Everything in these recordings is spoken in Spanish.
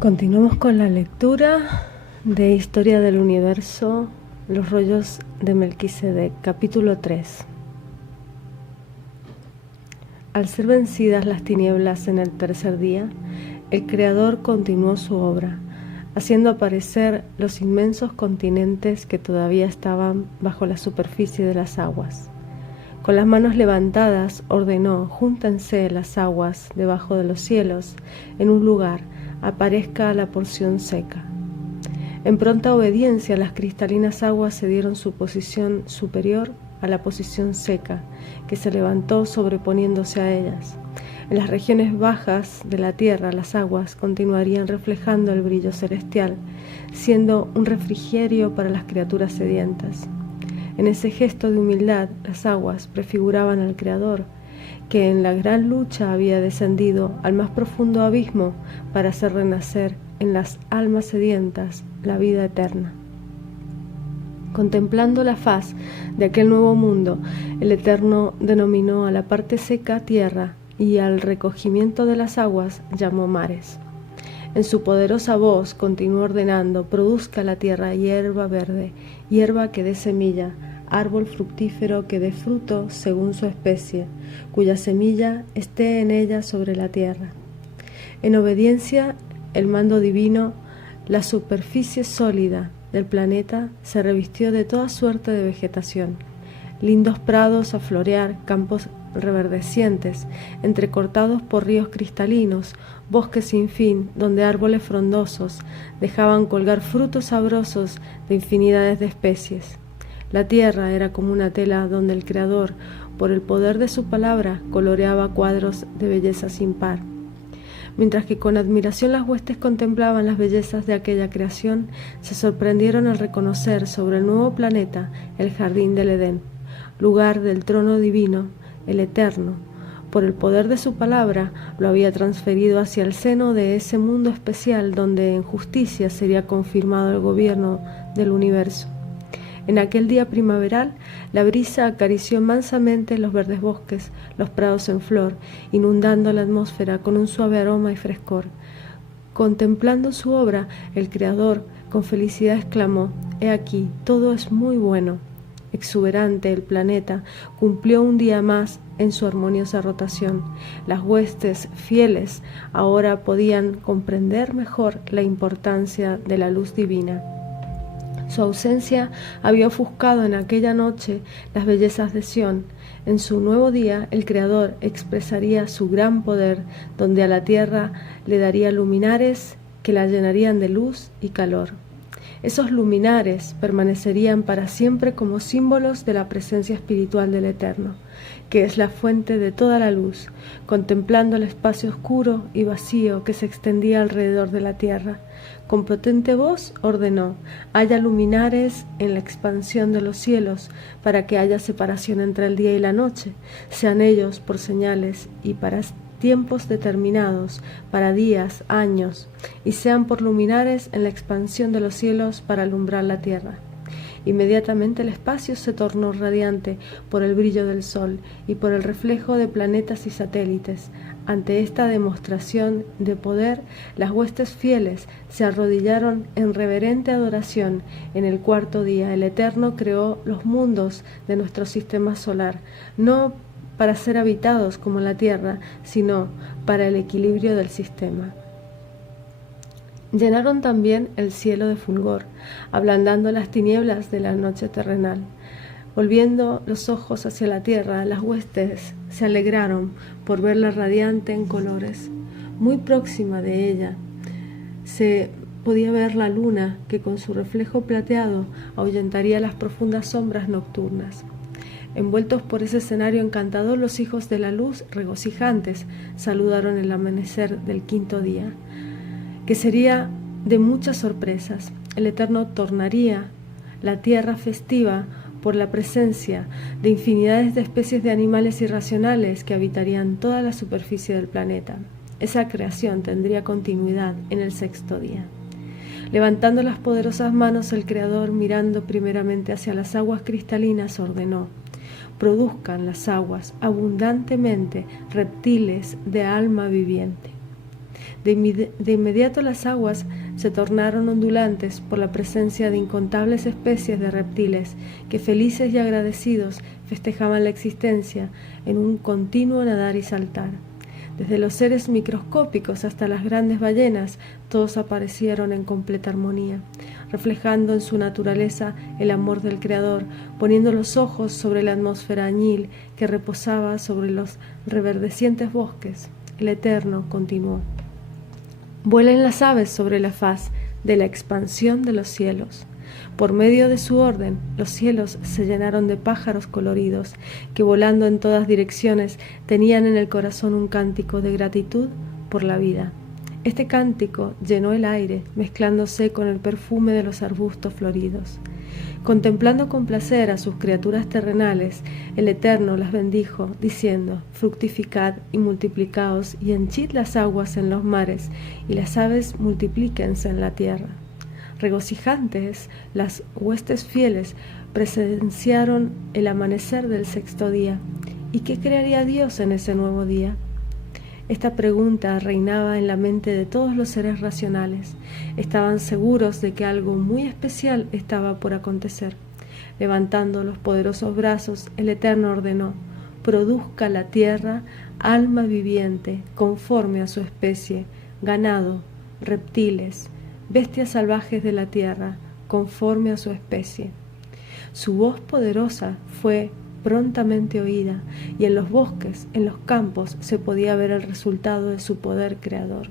Continuamos con la lectura de Historia del Universo, los rollos de Melquisedec, capítulo 3. Al ser vencidas las tinieblas en el tercer día, el Creador continuó su obra, haciendo aparecer los inmensos continentes que todavía estaban bajo la superficie de las aguas. Con las manos levantadas ordenó: júntense las aguas debajo de los cielos, en un lugar aparezca la porción seca. En pronta obediencia, las cristalinas aguas cedieron su posición superior a la posición seca, que se levantó sobreponiéndose a ellas. En las regiones bajas de la tierra, las aguas continuarían reflejando el brillo celestial, siendo un refrigerio para las criaturas sedientas. En ese gesto de humildad, las aguas prefiguraban al Creador, que en la gran lucha había descendido al más profundo abismo para hacer renacer en las almas sedientas la vida eterna. Contemplando la faz de aquel nuevo mundo, el Eterno denominó a la parte seca tierra y al recogimiento de las aguas llamó mares. En su poderosa voz continuó ordenando: produzca la tierra hierba verde, hierba que dé semilla, árbol fructífero que dé fruto según su especie, cuya semilla esté en ella sobre la tierra. En obediencia el mando divino, la superficie sólida del planeta se revistió de toda suerte de vegetación. Lindos prados a florear, campos reverdecientes, entrecortados por ríos cristalinos, bosques sin fin, donde árboles frondosos dejaban colgar frutos sabrosos de infinidades de especies. La tierra era como una tela donde el Creador, por el poder de su palabra, coloreaba cuadros de belleza sin par. Mientras que con admiración las huestes contemplaban las bellezas de aquella creación, se sorprendieron al reconocer sobre el nuevo planeta el jardín del Edén, lugar del trono divino. El Eterno, por el poder de su palabra, lo había transferido hacia el seno de ese mundo especial donde en justicia sería confirmado el gobierno del universo. En aquel día primaveral, la brisa acarició mansamente los verdes bosques, los prados en flor, inundando la atmósfera con un suave aroma y frescor. Contemplando su obra, el Creador con felicidad exclamó: «He aquí, todo es muy bueno». Exuberante, el planeta cumplió un día más en su armoniosa rotación. Las huestes fieles ahora podían comprender mejor la importancia de la luz divina. Su ausencia había ofuscado en aquella noche las bellezas de Sión. En su nuevo día, el Creador expresaría su gran poder, donde a la tierra le daría luminares que la llenarían de luz y calor. Esos luminares permanecerían para siempre como símbolos de la presencia espiritual del Eterno, que es la fuente de toda la luz. Contemplando el espacio oscuro y vacío que se extendía alrededor de la tierra, con potente voz ordenó: haya luminares en la expansión de los cielos, para que haya separación entre el día y la noche, sean ellos por señales y para tiempos determinados, para días, años, y sean por luminares en la expansión de los cielos para alumbrar la tierra. Inmediatamente el espacio se tornó radiante por el brillo del sol y por el reflejo de planetas y satélites. Ante esta demostración de poder, las huestes fieles se arrodillaron en reverente adoración. En el cuarto día, el Eterno creó los mundos de nuestro sistema solar, no para ser habitados como la tierra, sino para el equilibrio del sistema. Llenaron también el cielo de fulgor, ablandando las tinieblas de la noche terrenal. Volviendo los ojos hacia la tierra, las huestes se alegraron por verla radiante en colores. Muy próxima de ella se podía ver la luna, que con su reflejo plateado ahuyentaría las profundas sombras nocturnas. Envueltos por ese escenario encantador, los hijos de la luz, regocijantes, saludaron el amanecer del quinto día, que sería de muchas sorpresas. El Eterno tornaría la tierra festiva por la presencia de infinidades de especies de animales irracionales que habitarían toda la superficie del planeta. Esa creación tendría continuidad en el sexto día. Levantando las poderosas manos, el Creador, mirando primeramente hacia las aguas cristalinas, ordenó: produzcan las aguas abundantemente reptiles de alma viviente. De inmediato las aguas se tornaron ondulantes por la presencia de incontables especies de reptiles que, felices y agradecidos, festejaban la existencia en un continuo nadar y saltar. Desde los seres microscópicos hasta las grandes ballenas, todos aparecieron en completa armonía, reflejando en su naturaleza el amor del Creador, poniendo los ojos sobre la atmósfera añil que reposaba sobre los reverdecientes bosques. El Eterno continuó: vuelen las aves sobre la faz de la expansión de los cielos. Por medio de su orden, los cielos se llenaron de pájaros coloridos que, volando en todas direcciones, tenían en el corazón un cántico de gratitud por la vida. Este cántico llenó el aire, mezclándose con el perfume de los arbustos floridos. Contemplando con placer a sus criaturas terrenales, el Eterno las bendijo, diciendo: fructificad y multiplicaos, y henchid las aguas en los mares, y las aves multiplíquense en la tierra. Regocijantes, las huestes fieles presenciaron el amanecer del sexto día. ¿Y qué crearía Dios en ese nuevo día? Esta pregunta reinaba en la mente de todos los seres racionales. Estaban seguros de que algo muy especial estaba por acontecer. Levantando los poderosos brazos, el Eterno ordenó: produzca la tierra alma viviente conforme a su especie, ganado, reptiles, bestias salvajes de la tierra, conforme a su especie. Su voz poderosa fue prontamente oída, y en los bosques, en los campos, se podía ver el resultado de su poder creador.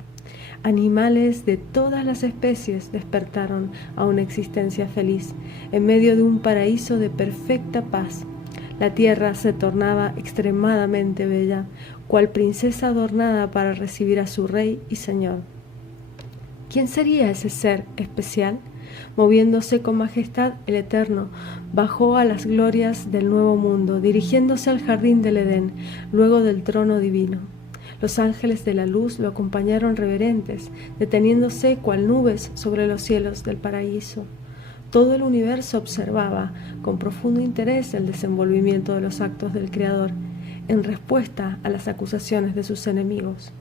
Animales de todas las especies despertaron a una existencia feliz, en medio de un paraíso de perfecta paz. La tierra se tornaba extremadamente bella, cual princesa adornada para recibir a su rey y señor. ¿Quién sería ese ser especial? Moviéndose con majestad, el Eterno bajó a las glorias del nuevo mundo, dirigiéndose al jardín del Edén, luego del trono divino. Los ángeles de la luz lo acompañaron reverentes, deteniéndose cual nubes sobre los cielos del paraíso. Todo el universo observaba con profundo interés el desenvolvimiento de los actos del Creador, en respuesta a las acusaciones de sus enemigos.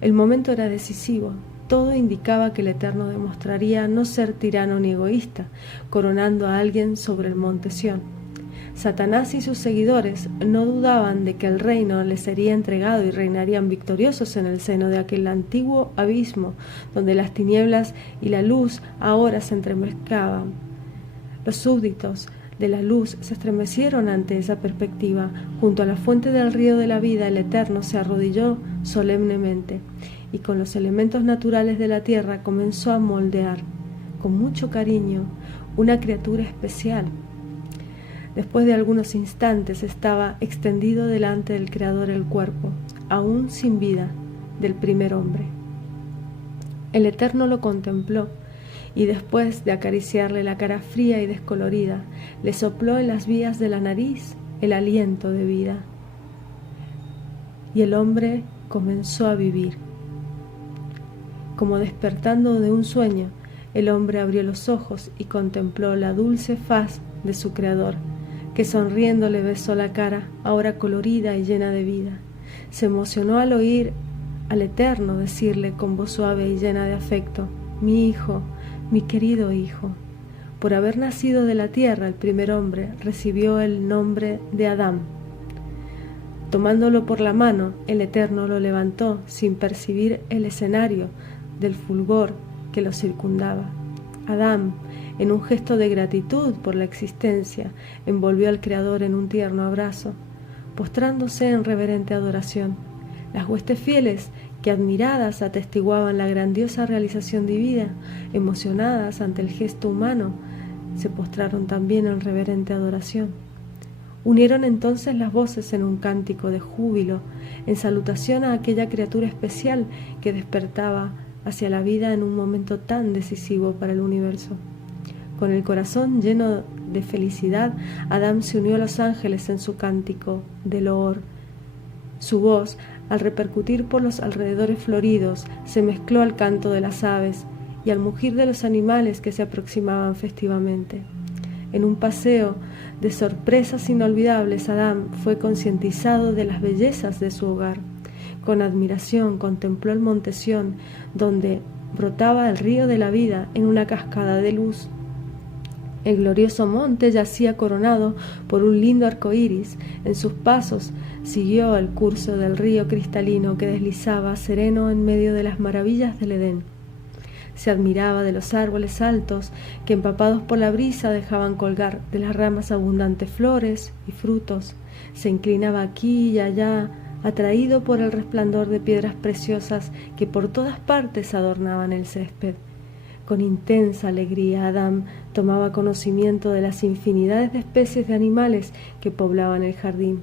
El momento era decisivo. Todo indicaba que el Eterno demostraría no ser tirano ni egoísta, coronando a alguien sobre el monte Sión. Satanás y sus seguidores no dudaban de que el reino les sería entregado y reinarían victoriosos en el seno de aquel antiguo abismo donde las tinieblas y la luz ahora se entremezclaban. Los súbditos de la luz se estremecieron ante esa perspectiva. Junto a la fuente del río de la vida, el Eterno se arrodilló solemnemente y con los elementos naturales de la tierra comenzó a moldear, con mucho cariño, una criatura especial. Después de algunos instantes estaba extendido delante del Creador el cuerpo, aún sin vida, del primer hombre. El Eterno lo contempló y después de acariciarle la cara fría y descolorida, le sopló en las vías de la nariz el aliento de vida. Y el hombre comenzó a vivir. Como despertando de un sueño, el hombre abrió los ojos y contempló la dulce faz de su Creador, que sonriendo le besó la cara, ahora colorida y llena de vida. Se emocionó al oír al Eterno decirle con voz suave y llena de afecto: mi hijo, mi querido hijo. Por haber nacido de la tierra, el primer hombre recibió el nombre de Adán. Tomándolo por la mano, el Eterno lo levantó sin percibir el escenario del fulgor que lo circundaba. Adán, en un gesto de gratitud por la existencia, envolvió al Creador en un tierno abrazo, postrándose en reverente adoración. Las huestes fieles, que admiradas atestiguaban la grandiosa realización divina, emocionadas ante el gesto humano, se postraron también en reverente adoración. Unieron entonces las voces en un cántico de júbilo, en salutación a aquella criatura especial que despertaba hacia la vida en un momento tan decisivo para el universo. Con el corazón lleno de felicidad, Adán se unió a los ángeles en su cántico de loor. Su voz, al repercutir por los alrededores floridos, se mezcló al canto de las aves y al mugir de los animales que se aproximaban festivamente. En un paseo de sorpresas inolvidables, Adán fue concientizado de las bellezas de su hogar. Con admiración contempló el monte Sión, donde brotaba el río de la vida en una cascada de luz. El glorioso monte yacía coronado por un lindo arco iris. En sus pasos siguió el curso del río cristalino que deslizaba sereno en medio de las maravillas del Edén. Se admiraba de los árboles altos que, empapados por la brisa, dejaban colgar de las ramas abundantes flores y frutos. Se inclinaba aquí y allá, atraído por el resplandor de piedras preciosas que por todas partes adornaban el césped. Con intensa alegría Adán tomaba conocimiento de las infinidades de especies de animales que poblaban el jardín.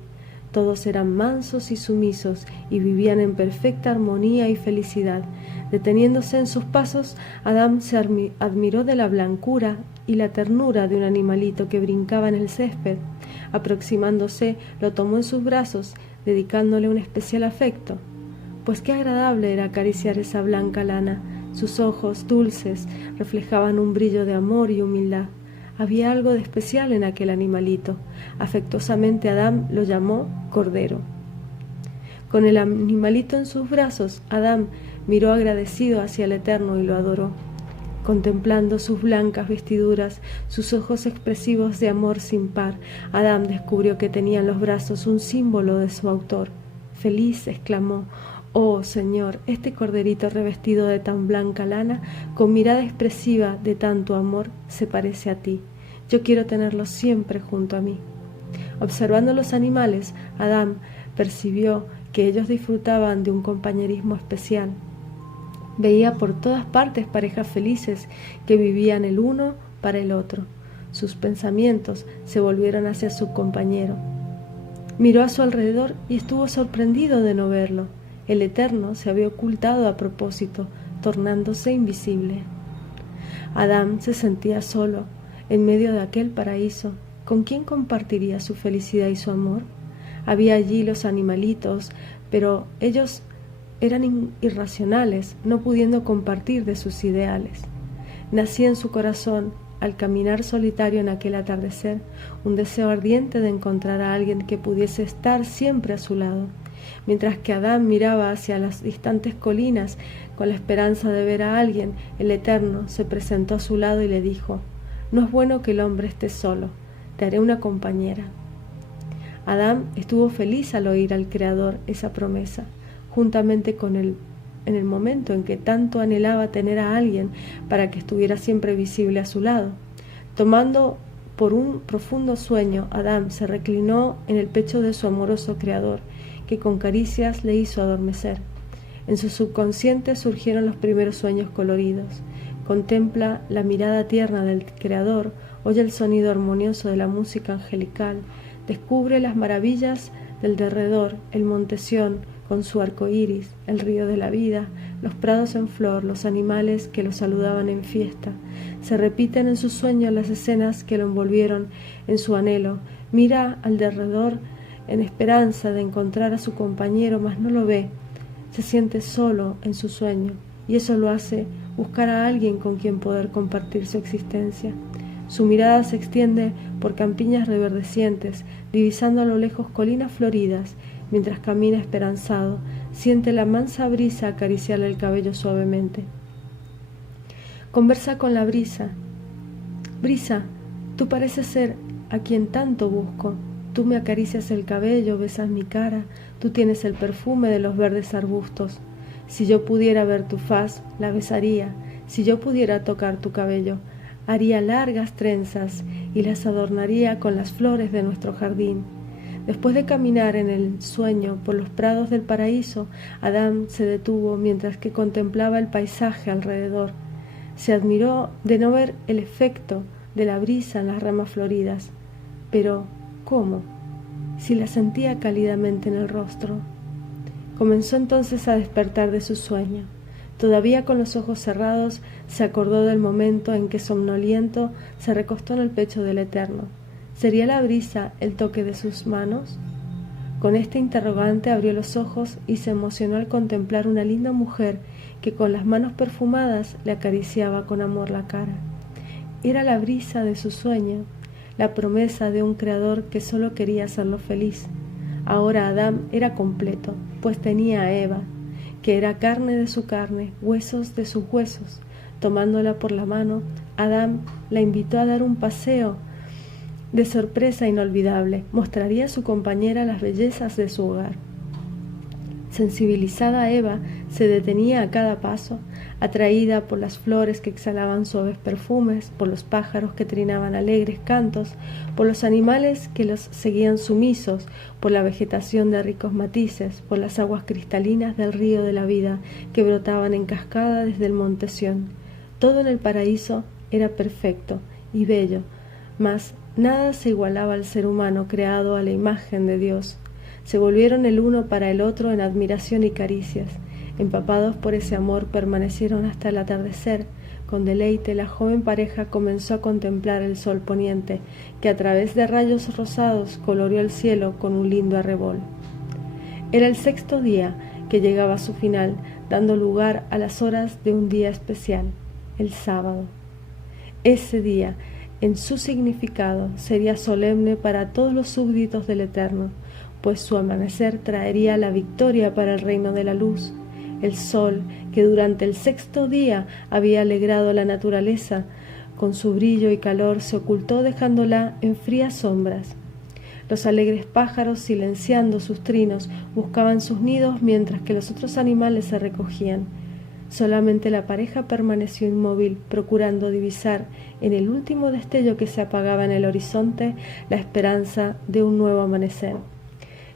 Todos eran mansos y sumisos y vivían en perfecta armonía y felicidad. Deteniéndose en sus pasos, Adán se admiró de la blancura y la ternura de un animalito que brincaba en el césped. Aproximándose, lo tomó en sus brazos, dedicándole un especial afecto. Pues qué agradable era acariciar esa blanca lana. Sus ojos dulces reflejaban un brillo de amor y humildad. Había algo de especial en aquel animalito. Afectuosamente Adán lo llamó Cordero. Con el animalito en sus brazos, Adán miró agradecido hacia el Eterno y lo adoró. Contemplando sus blancas vestiduras, sus ojos expresivos de amor sin par, Adán descubrió que tenía en los brazos un símbolo de su autor. Feliz, exclamó: «Oh, Señor, este corderito revestido de tan blanca lana, con mirada expresiva de tanto amor, se parece a ti. Yo quiero tenerlo siempre junto a mí». Observando los animales, Adán percibió que ellos disfrutaban de un compañerismo especial. Veía por todas partes parejas felices que vivían el uno para el otro. Sus pensamientos se volvieron hacia su compañero. Miró a su alrededor y estuvo sorprendido de no verlo. El Eterno se había ocultado a propósito, tornándose invisible. Adán se sentía solo, en medio de aquel paraíso. ¿Con quién compartiría su felicidad y su amor? Había allí los animalitos, pero ellos eran irracionales, no pudiendo compartir de sus ideales. Nacía en su corazón, al caminar solitario en aquel atardecer, un deseo ardiente de encontrar a alguien que pudiese estar siempre a su lado. Mientras que Adán miraba hacia las distantes colinas con la esperanza de ver a alguien, el Eterno se presentó a su lado y le dijo: «No es bueno que el hombre esté solo, te haré una compañera». Adán estuvo feliz al oír al Creador esa promesa, juntamente con él, en el momento en que tanto anhelaba tener a alguien para que estuviera siempre visible a su lado. Tomando por un profundo sueño, Adán se reclinó en el pecho de su amoroso Creador, que con caricias le hizo adormecer. En su subconsciente surgieron los primeros sueños coloridos. Contempla la mirada tierna del Creador, oye el sonido armonioso de la música angelical, descubre las maravillas del derredor, el monte Sión con su arco iris, el río de la vida, los prados en flor, los animales que lo saludaban en fiesta. Se repiten en sus sueños las escenas que lo envolvieron en su anhelo. Mira al derredor en esperanza de encontrar a su compañero, mas no lo ve. Se siente solo en su sueño, y eso lo hace buscar a alguien con quien poder compartir su existencia. Su mirada se extiende por campiñas reverdecientes, divisando a lo lejos colinas floridas. Mientras camina esperanzado, siente la mansa brisa acariciarle el cabello suavemente. Conversa con la brisa. «Brisa, tú pareces ser a quien tanto busco. Tú me acaricias el cabello, besas mi cara, tú tienes el perfume de los verdes arbustos. Si yo pudiera ver tu faz, la besaría. Si yo pudiera tocar tu cabello, haría largas trenzas y las adornaría con las flores de nuestro jardín». Después de caminar en el sueño por los prados del paraíso, Adán se detuvo mientras que contemplaba el paisaje alrededor. Se admiró de no ver el efecto de la brisa en las ramas floridas. Pero, ¿cómo? Si la sentía cálidamente en el rostro. Comenzó entonces a despertar de su sueño. Todavía con los ojos cerrados, se acordó del momento en que somnoliento se recostó en el pecho del Eterno. ¿Sería la brisa el toque de sus manos? Con este interrogante abrió los ojos y se emocionó al contemplar una linda mujer que con las manos perfumadas le acariciaba con amor la cara. Era la brisa de su sueño, la promesa de un creador que solo quería hacerlo feliz. Ahora Adán era completo. pues tenía a Eva, que era carne de su carne, huesos de sus huesos. Tomándola por la mano, Adán la invitó a dar un paseo de sorpresa inolvidable. Mostraría a su compañera las bellezas de su hogar. Sensibilizada Eva se detenía a cada paso, atraída por las flores que exhalaban suaves perfumes, por los pájaros que trinaban alegres cantos, por los animales que los seguían sumisos, por la vegetación de ricos matices, por las aguas cristalinas del río de la vida que brotaban en cascada desde el monte Sión. Todo en el paraíso era perfecto y bello, mas nada se igualaba al ser humano creado a la imagen de Dios. Se volvieron el uno para el otro en admiración y caricias. Empapados por ese amor, permanecieron hasta el atardecer. Con deleite, la joven pareja comenzó a contemplar el sol poniente, que a través de rayos rosados coloreó el cielo con un lindo arrebol. Era el sexto día, que llegaba a su final, dando lugar a las horas de un día especial, el sábado. Ese día, en su significado, sería solemne para todos los súbditos del Eterno, pues su amanecer traería la victoria para el reino de la luz. El sol, que durante el sexto día había alegrado la naturaleza, con su brillo y calor se ocultó dejándola en frías sombras. Los alegres pájaros, silenciando sus trinos, buscaban sus nidos mientras que los otros animales se recogían. Solamente la pareja permaneció inmóvil, procurando divisar en el último destello que se apagaba en el horizonte la esperanza de un nuevo amanecer.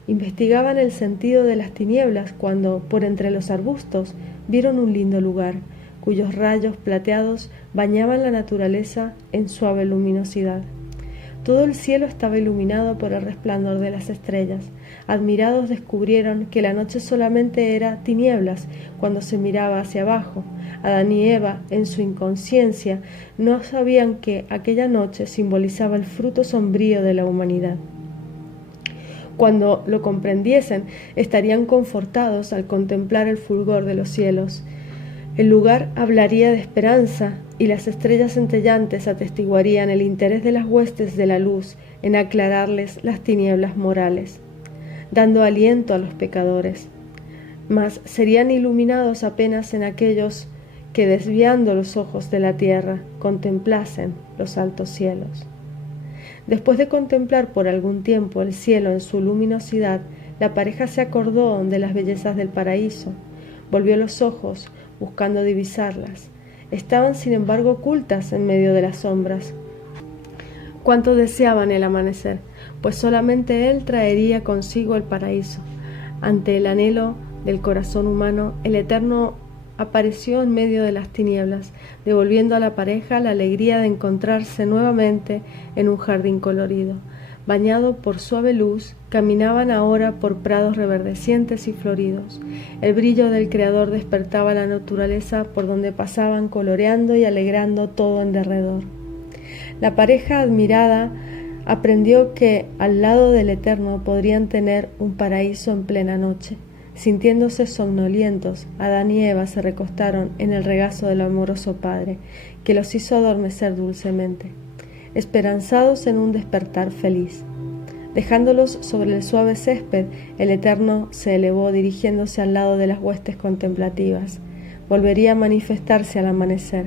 Investigaban el sentido de las tinieblas cuando, por entre los arbustos, vieron un lindo lugar, cuyos rayos plateados bañaban la naturaleza en suave luminosidad. Todo el cielo estaba iluminado por el resplandor de las estrellas. Admirados descubrieron que la noche solamente era tinieblas cuando se miraba hacia abajo. Adán y Eva, en su inconsciencia, no sabían que aquella noche simbolizaba el fruto sombrío de la humanidad. Cuando lo comprendiesen, estarían confortados al contemplar el fulgor de los cielos. El lugar hablaría de esperanza y las estrellas centellantes atestiguarían el interés de las huestes de la luz en aclararles las tinieblas morales, dando aliento a los pecadores. Mas serían iluminados apenas en aquellos que, desviando los ojos de la tierra, contemplasen los altos cielos. Después de contemplar por algún tiempo el cielo en su luminosidad, la pareja se acordó de las bellezas del paraíso. Volvió los ojos, buscando divisarlas. Estaban, sin embargo, ocultas en medio de las sombras. Cuánto deseaban el amanecer, pues solamente él traería consigo el paraíso. Ante el anhelo del corazón humano, el Eterno apareció en medio de las tinieblas, devolviendo a la pareja la alegría de encontrarse nuevamente en un jardín colorido. Bañado por suave luz, caminaban ahora por prados reverdecientes y floridos. El brillo del Creador despertaba la naturaleza por donde pasaban, coloreando y alegrando todo en derredor. La pareja admirada aprendió que al lado del Eterno podrían tener un paraíso en plena noche. Sintiéndose somnolientos, Adán y Eva se recostaron en el regazo del amoroso Padre, que los hizo adormecer dulcemente, esperanzados en un despertar feliz. Dejándolos sobre el suave césped, el Eterno se elevó dirigiéndose al lado de las huestes contemplativas. Volvería a manifestarse al amanecer,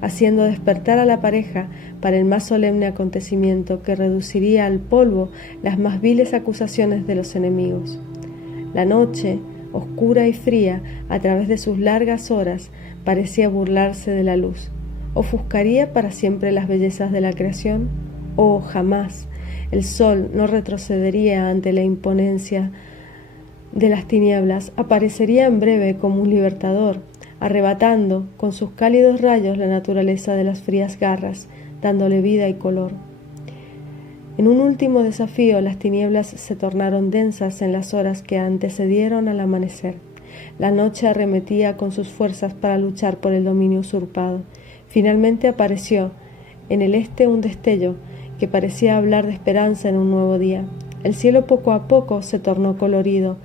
haciendo despertar a la pareja para el más solemne acontecimiento que reduciría al polvo las más viles acusaciones de los enemigos. La noche, oscura y fría, a través de sus largas horas, parecía burlarse de la luz. ¿Ofuscaría para siempre las bellezas de la creación? ¿O jamás el sol no retrocedería ante la imponencia de las tinieblas? Aparecería en breve como un libertador, arrebatando con sus cálidos rayos la naturaleza de las frías garras, dándole vida y color. En un último desafío, las tinieblas se tornaron densas en las horas que antecedieron al amanecer. La noche arremetía con sus fuerzas para luchar por el dominio usurpado. Finalmente apareció en el este un destello que parecía hablar de esperanza en un nuevo día. El cielo poco a poco se tornó colorido,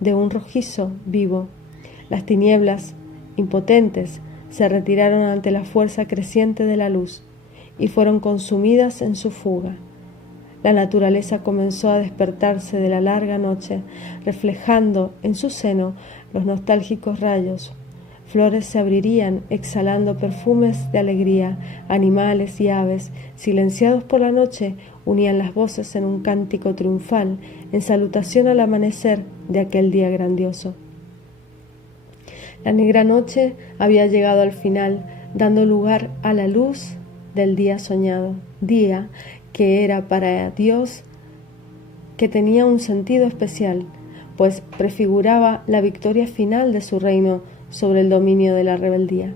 de un rojizo vivo. Las tinieblas, impotentes, se retiraron ante la fuerza creciente de la luz y fueron consumidas en su fuga. La naturaleza comenzó a despertarse de la larga noche, reflejando en su seno los nostálgicos rayos. Flores se abrirían, exhalando perfumes de alegría. Animales y aves, silenciados por la noche, unían las voces en un cántico triunfal, en salutación al amanecer de aquel día grandioso. La negra noche había llegado al final, dando lugar a la luz del día soñado, día que era para Dios, que tenía un sentido especial, pues prefiguraba la victoria final de su reino sobre el dominio de la rebeldía.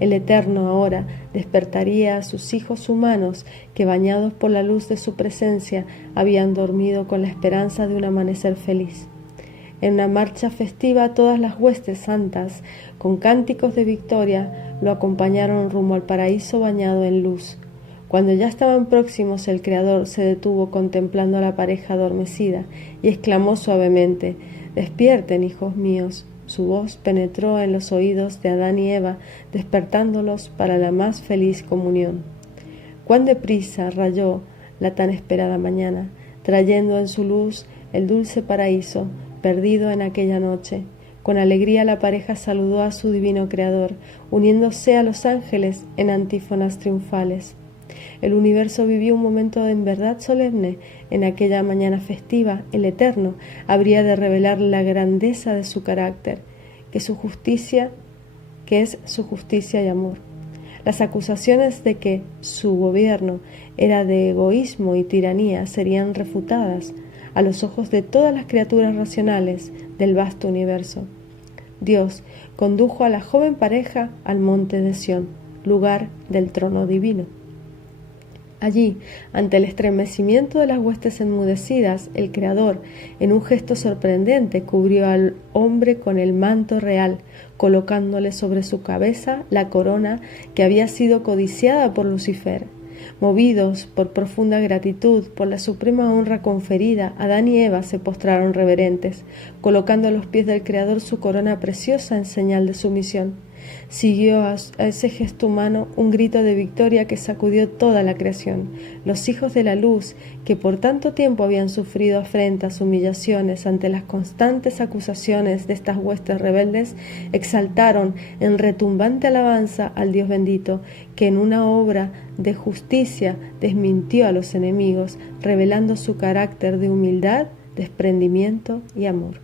El Eterno ahora despertaría a sus hijos humanos que, bañados por la luz de su presencia, habían dormido con la esperanza de un amanecer feliz. En una marcha festiva, todas las huestes santas, con cánticos de victoria, lo acompañaron rumbo al paraíso bañado en luz. Cuando ya estaban próximos, el Creador se detuvo contemplando a la pareja adormecida y exclamó suavemente: «Despierten, hijos míos». Su voz penetró en los oídos de Adán y Eva, despertándolos para la más feliz comunión. Cuán deprisa rayó la tan esperada mañana, trayendo en su luz el dulce paraíso perdido en aquella noche. Con alegría la pareja saludó a su divino Creador, uniéndose a los ángeles en antífonas triunfales. El universo vivió un momento en verdad solemne. En aquella mañana festiva, el Eterno habría de revelar la grandeza de su carácter, que es su justicia y amor. Las acusaciones de que su gobierno era de egoísmo y tiranía serían refutadas a los ojos de todas las criaturas racionales del vasto universo. Dios condujo a la joven pareja al monte de Sión, lugar del trono divino. Allí, ante el estremecimiento de las huestes enmudecidas, el Creador, en un gesto sorprendente, cubrió al hombre con el manto real, colocándole sobre su cabeza la corona que había sido codiciada por Lucifer. Movidos por profunda gratitud por la suprema honra conferida, Adán y Eva se postraron reverentes, colocando a los pies del Creador su corona preciosa en señal de sumisión. Siguió a ese gesto humano un grito de victoria que sacudió toda la creación. Los hijos de la luz, que por tanto tiempo habían sufrido afrentas, humillaciones ante las constantes acusaciones de estas huestes rebeldes, exaltaron en retumbante alabanza al Dios bendito, que en una obra de justicia desmintió a los enemigos, revelando su carácter de humildad, desprendimiento y amor.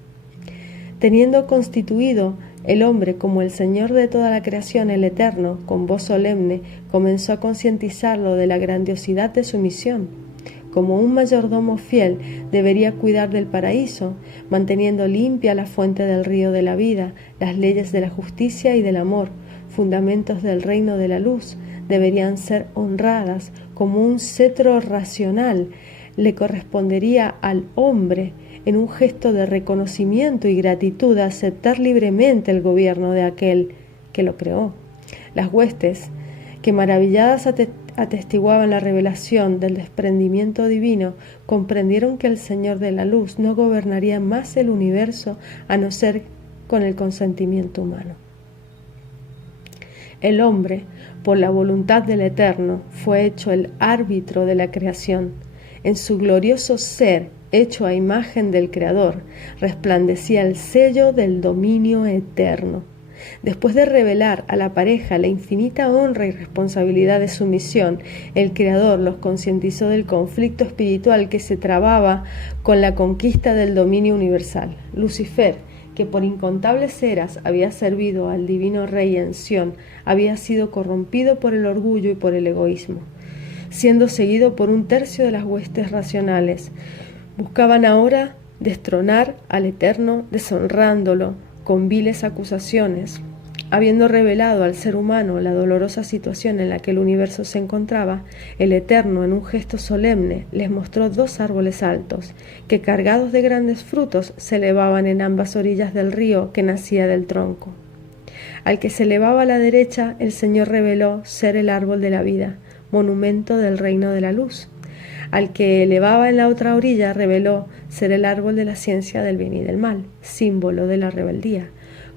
Teniendo constituido el hombre como el Señor de toda la creación, el Eterno, con voz solemne, comenzó a concientizarlo de la grandiosidad de su misión. Como un mayordomo fiel, debería cuidar del paraíso, manteniendo limpia la fuente del río de la vida, las leyes de la justicia y del amor, fundamentos del reino de la luz, deberían ser honradas como un cetro racional. Le correspondería al hombre, en un gesto de reconocimiento y gratitud, aceptar libremente el gobierno de aquel que lo creó. Las huestes, que maravilladas atestiguaban la revelación del desprendimiento divino, comprendieron que el Señor de la Luz no gobernaría más el universo a no ser con el consentimiento humano. El hombre, por la voluntad del Eterno, fue hecho el árbitro de la creación. En su glorioso ser, hecho a imagen del Creador, resplandecía el sello del dominio eterno. Después de revelar a la pareja la infinita honra y responsabilidad de su misión, el Creador los concientizó del conflicto espiritual que se trababa con la conquista del dominio universal. Lucifer, que por incontables eras había servido al divino rey en Sión, había sido corrompido por el orgullo y por el egoísmo, siendo seguido por un tercio de las huestes racionales. Buscaban ahora destronar al Eterno, deshonrándolo con viles acusaciones. Habiendo revelado al ser humano la dolorosa situación en la que el universo se encontraba, el Eterno, en un gesto solemne, les mostró 2 árboles altos, que cargados de grandes frutos se elevaban en ambas orillas del río que nacía del tronco. Al que se elevaba a la derecha, el Señor reveló ser el árbol de la vida, monumento del reino de la luz. Al que elevaba en la otra orilla, reveló ser el árbol de la ciencia del bien y del mal, símbolo de la rebeldía.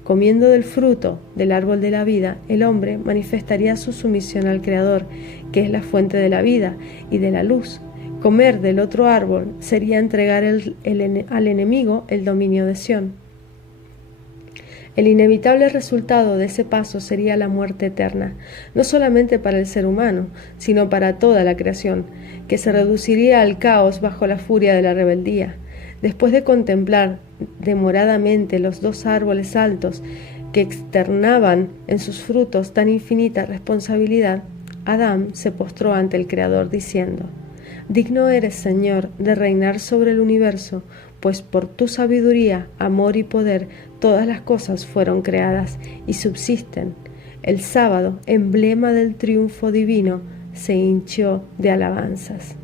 Comiendo del fruto del árbol de la vida, el hombre manifestaría su sumisión al Creador, que es la fuente de la vida y de la luz, Comer del otro árbol sería entregar al enemigo el dominio de Sión. El inevitable resultado de ese paso sería la muerte eterna, no solamente para el ser humano, sino para toda la creación, que se reduciría al caos bajo la furia de la rebeldía. Después de contemplar demoradamente los dos árboles altos que externaban en sus frutos tan infinita responsabilidad, Adán se postró ante el Creador diciendo: «Digno eres, Señor, de reinar sobre el universo, pues por tu sabiduría, amor y poder todas las cosas fueron creadas y subsisten». El sábado, emblema del triunfo divino, se hinchió de alabanzas.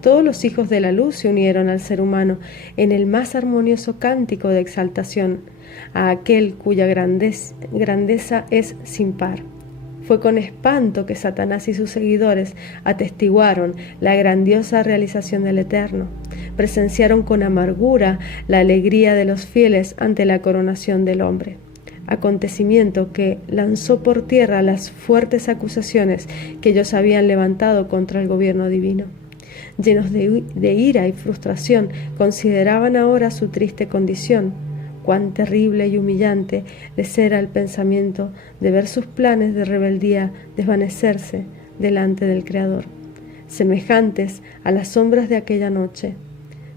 Todos los hijos de la luz se unieron al ser humano en el más armonioso cántico de exaltación, a aquel cuya grandeza es sin par. Fue con espanto que Satanás y sus seguidores atestiguaron la grandiosa realización del Eterno. Presenciaron con amargura la alegría de los fieles ante la coronación del hombre. Acontecimiento que lanzó por tierra las fuertes acusaciones que ellos habían levantado contra el gobierno divino. Llenos de ira y frustración, consideraban ahora su triste condición. Cuán terrible y humillante les era el pensamiento de ver sus planes de rebeldía desvanecerse delante del Creador, semejantes a las sombras de aquella noche.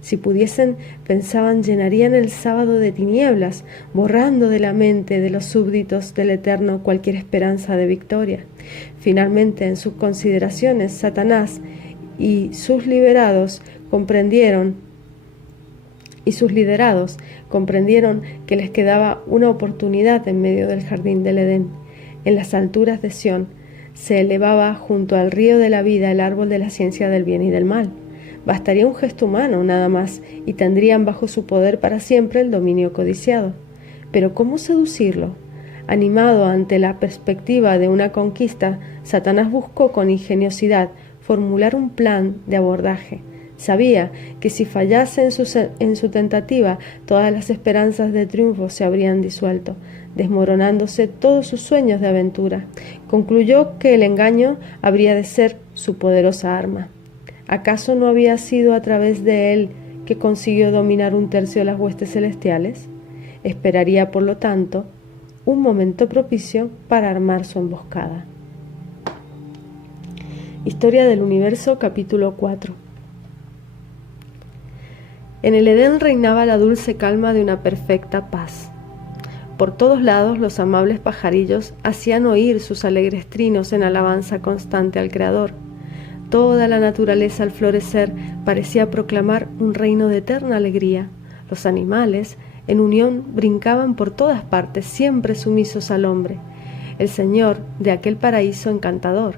Si pudiesen, pensaban, llenarían el sábado de tinieblas, borrando de la mente de los súbditos del Eterno cualquier esperanza de victoria. Finalmente, en sus consideraciones, Satanás y sus liderados comprendieron que les quedaba una oportunidad en medio del jardín del Edén. En las alturas de Sión se elevaba junto al río de la vida el árbol de la ciencia del bien y del mal. Bastaría un gesto humano nada más y tendrían bajo su poder para siempre el dominio codiciado. Pero ¿cómo seducirlo? Animado ante la perspectiva de una conquista, Satanás buscó con ingeniosidad formular un plan de abordaje. Sabía que si fallase en su tentativa, todas las esperanzas de triunfo se habrían disuelto, desmoronándose todos sus sueños de aventura. Concluyó que el engaño habría de ser su poderosa arma. ¿Acaso no había sido a través de él que consiguió dominar un tercio de las huestes celestiales? Esperaría, por lo tanto, un momento propicio para armar su emboscada. Historia del Universo, capítulo 4. En el Edén reinaba la dulce calma de una perfecta paz. Por todos lados los amables pajarillos hacían oír sus alegres trinos en alabanza constante al Creador. Toda la naturaleza al florecer parecía proclamar un reino de eterna alegría. Los animales, en unión, brincaban por todas partes, siempre sumisos al hombre, el Señor de aquel paraíso encantador.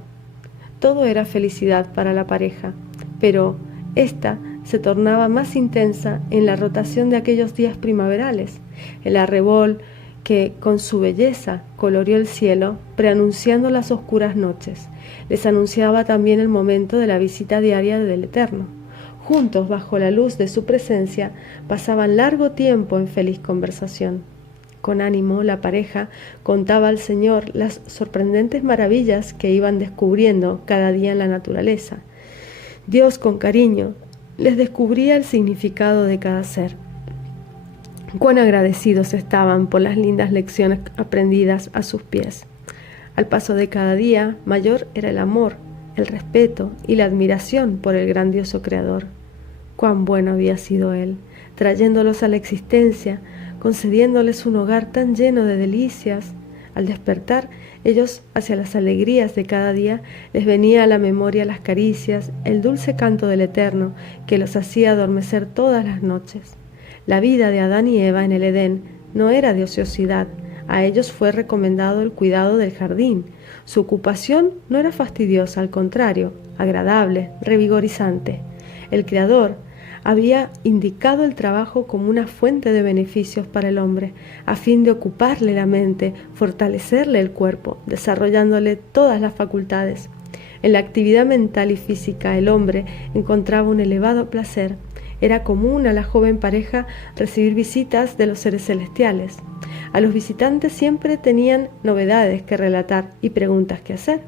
Todo era felicidad para la pareja, pero ésta se tornaba más intensa en la rotación de aquellos días primaverales. El arrebol que con su belleza coloreó el cielo, preanunciando las oscuras noches, les anunciaba también el momento de la visita diaria del Eterno. Juntos, bajo la luz de su presencia, pasaban largo tiempo en feliz conversación. Con ánimo, la pareja contaba al Señor las sorprendentes maravillas que iban descubriendo cada día en la naturaleza. Dios, con cariño, les descubría el significado de cada ser. Cuán agradecidos estaban por las lindas lecciones aprendidas a sus pies. Al paso de cada día, mayor era el amor, el respeto y la admiración por el grandioso Creador. Cuán bueno había sido Él, trayéndolos a la existencia, concediéndoles un hogar tan lleno de delicias. Al despertar, ellos, hacia las alegrías de cada día, les venía a la memoria las caricias, el dulce canto del Eterno, que los hacía adormecer todas las noches. La vida de Adán y Eva en el Edén no era de ociosidad. A ellos fue recomendado el cuidado del jardín. Su ocupación no era fastidiosa, al contrario, agradable, revigorizante. El Creador había indicado el trabajo como una fuente de beneficios para el hombre, a fin de ocuparle la mente, fortalecerle el cuerpo, desarrollándole todas las facultades. En la actividad mental y física el hombre encontraba un elevado placer. Era común a la joven pareja recibir visitas de los seres celestiales. A los visitantes siempre tenían novedades que relatar y preguntas que hacer.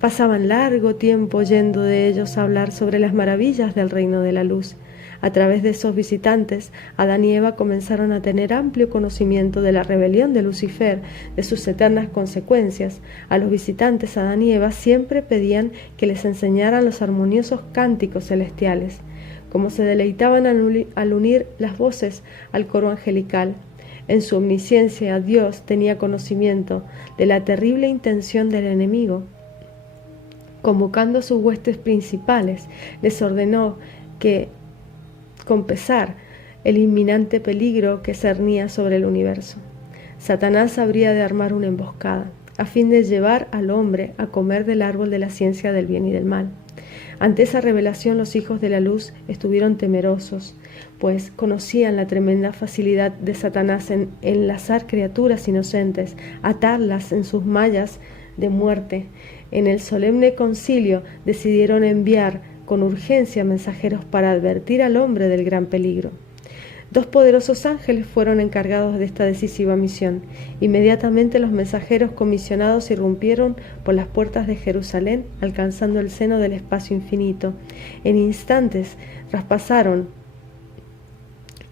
Pasaban largo tiempo oyendo de ellos hablar sobre las maravillas del reino de la luz. A través de esos visitantes, Adán y Eva comenzaron a tener amplio conocimiento de la rebelión de Lucifer, de sus eternas consecuencias. A los visitantes, Adán y Eva siempre pedían que les enseñaran los armoniosos cánticos celestiales, como se deleitaban al unir las voces al coro angelical. En su omnisciencia, Dios tenía conocimiento de la terrible intención del enemigo. Convocando a sus huestes principales, les ordenó que, con pesar, el inminente peligro que cernía sobre el universo. Satanás habría de armar una emboscada, a fin de llevar al hombre a comer del árbol de la ciencia del bien y del mal. Ante esa revelación, los hijos de la luz estuvieron temerosos, pues conocían la tremenda facilidad de Satanás en enlazar criaturas inocentes, atarlas en sus mallas de muerte. En el solemne concilio decidieron enviar con urgencia mensajeros para advertir al hombre del gran peligro. 2 poderosos ángeles fueron encargados de esta decisiva misión. Inmediatamente los mensajeros comisionados irrumpieron por las puertas de Jerusalén, alcanzando el seno del espacio infinito. En instantes traspasaron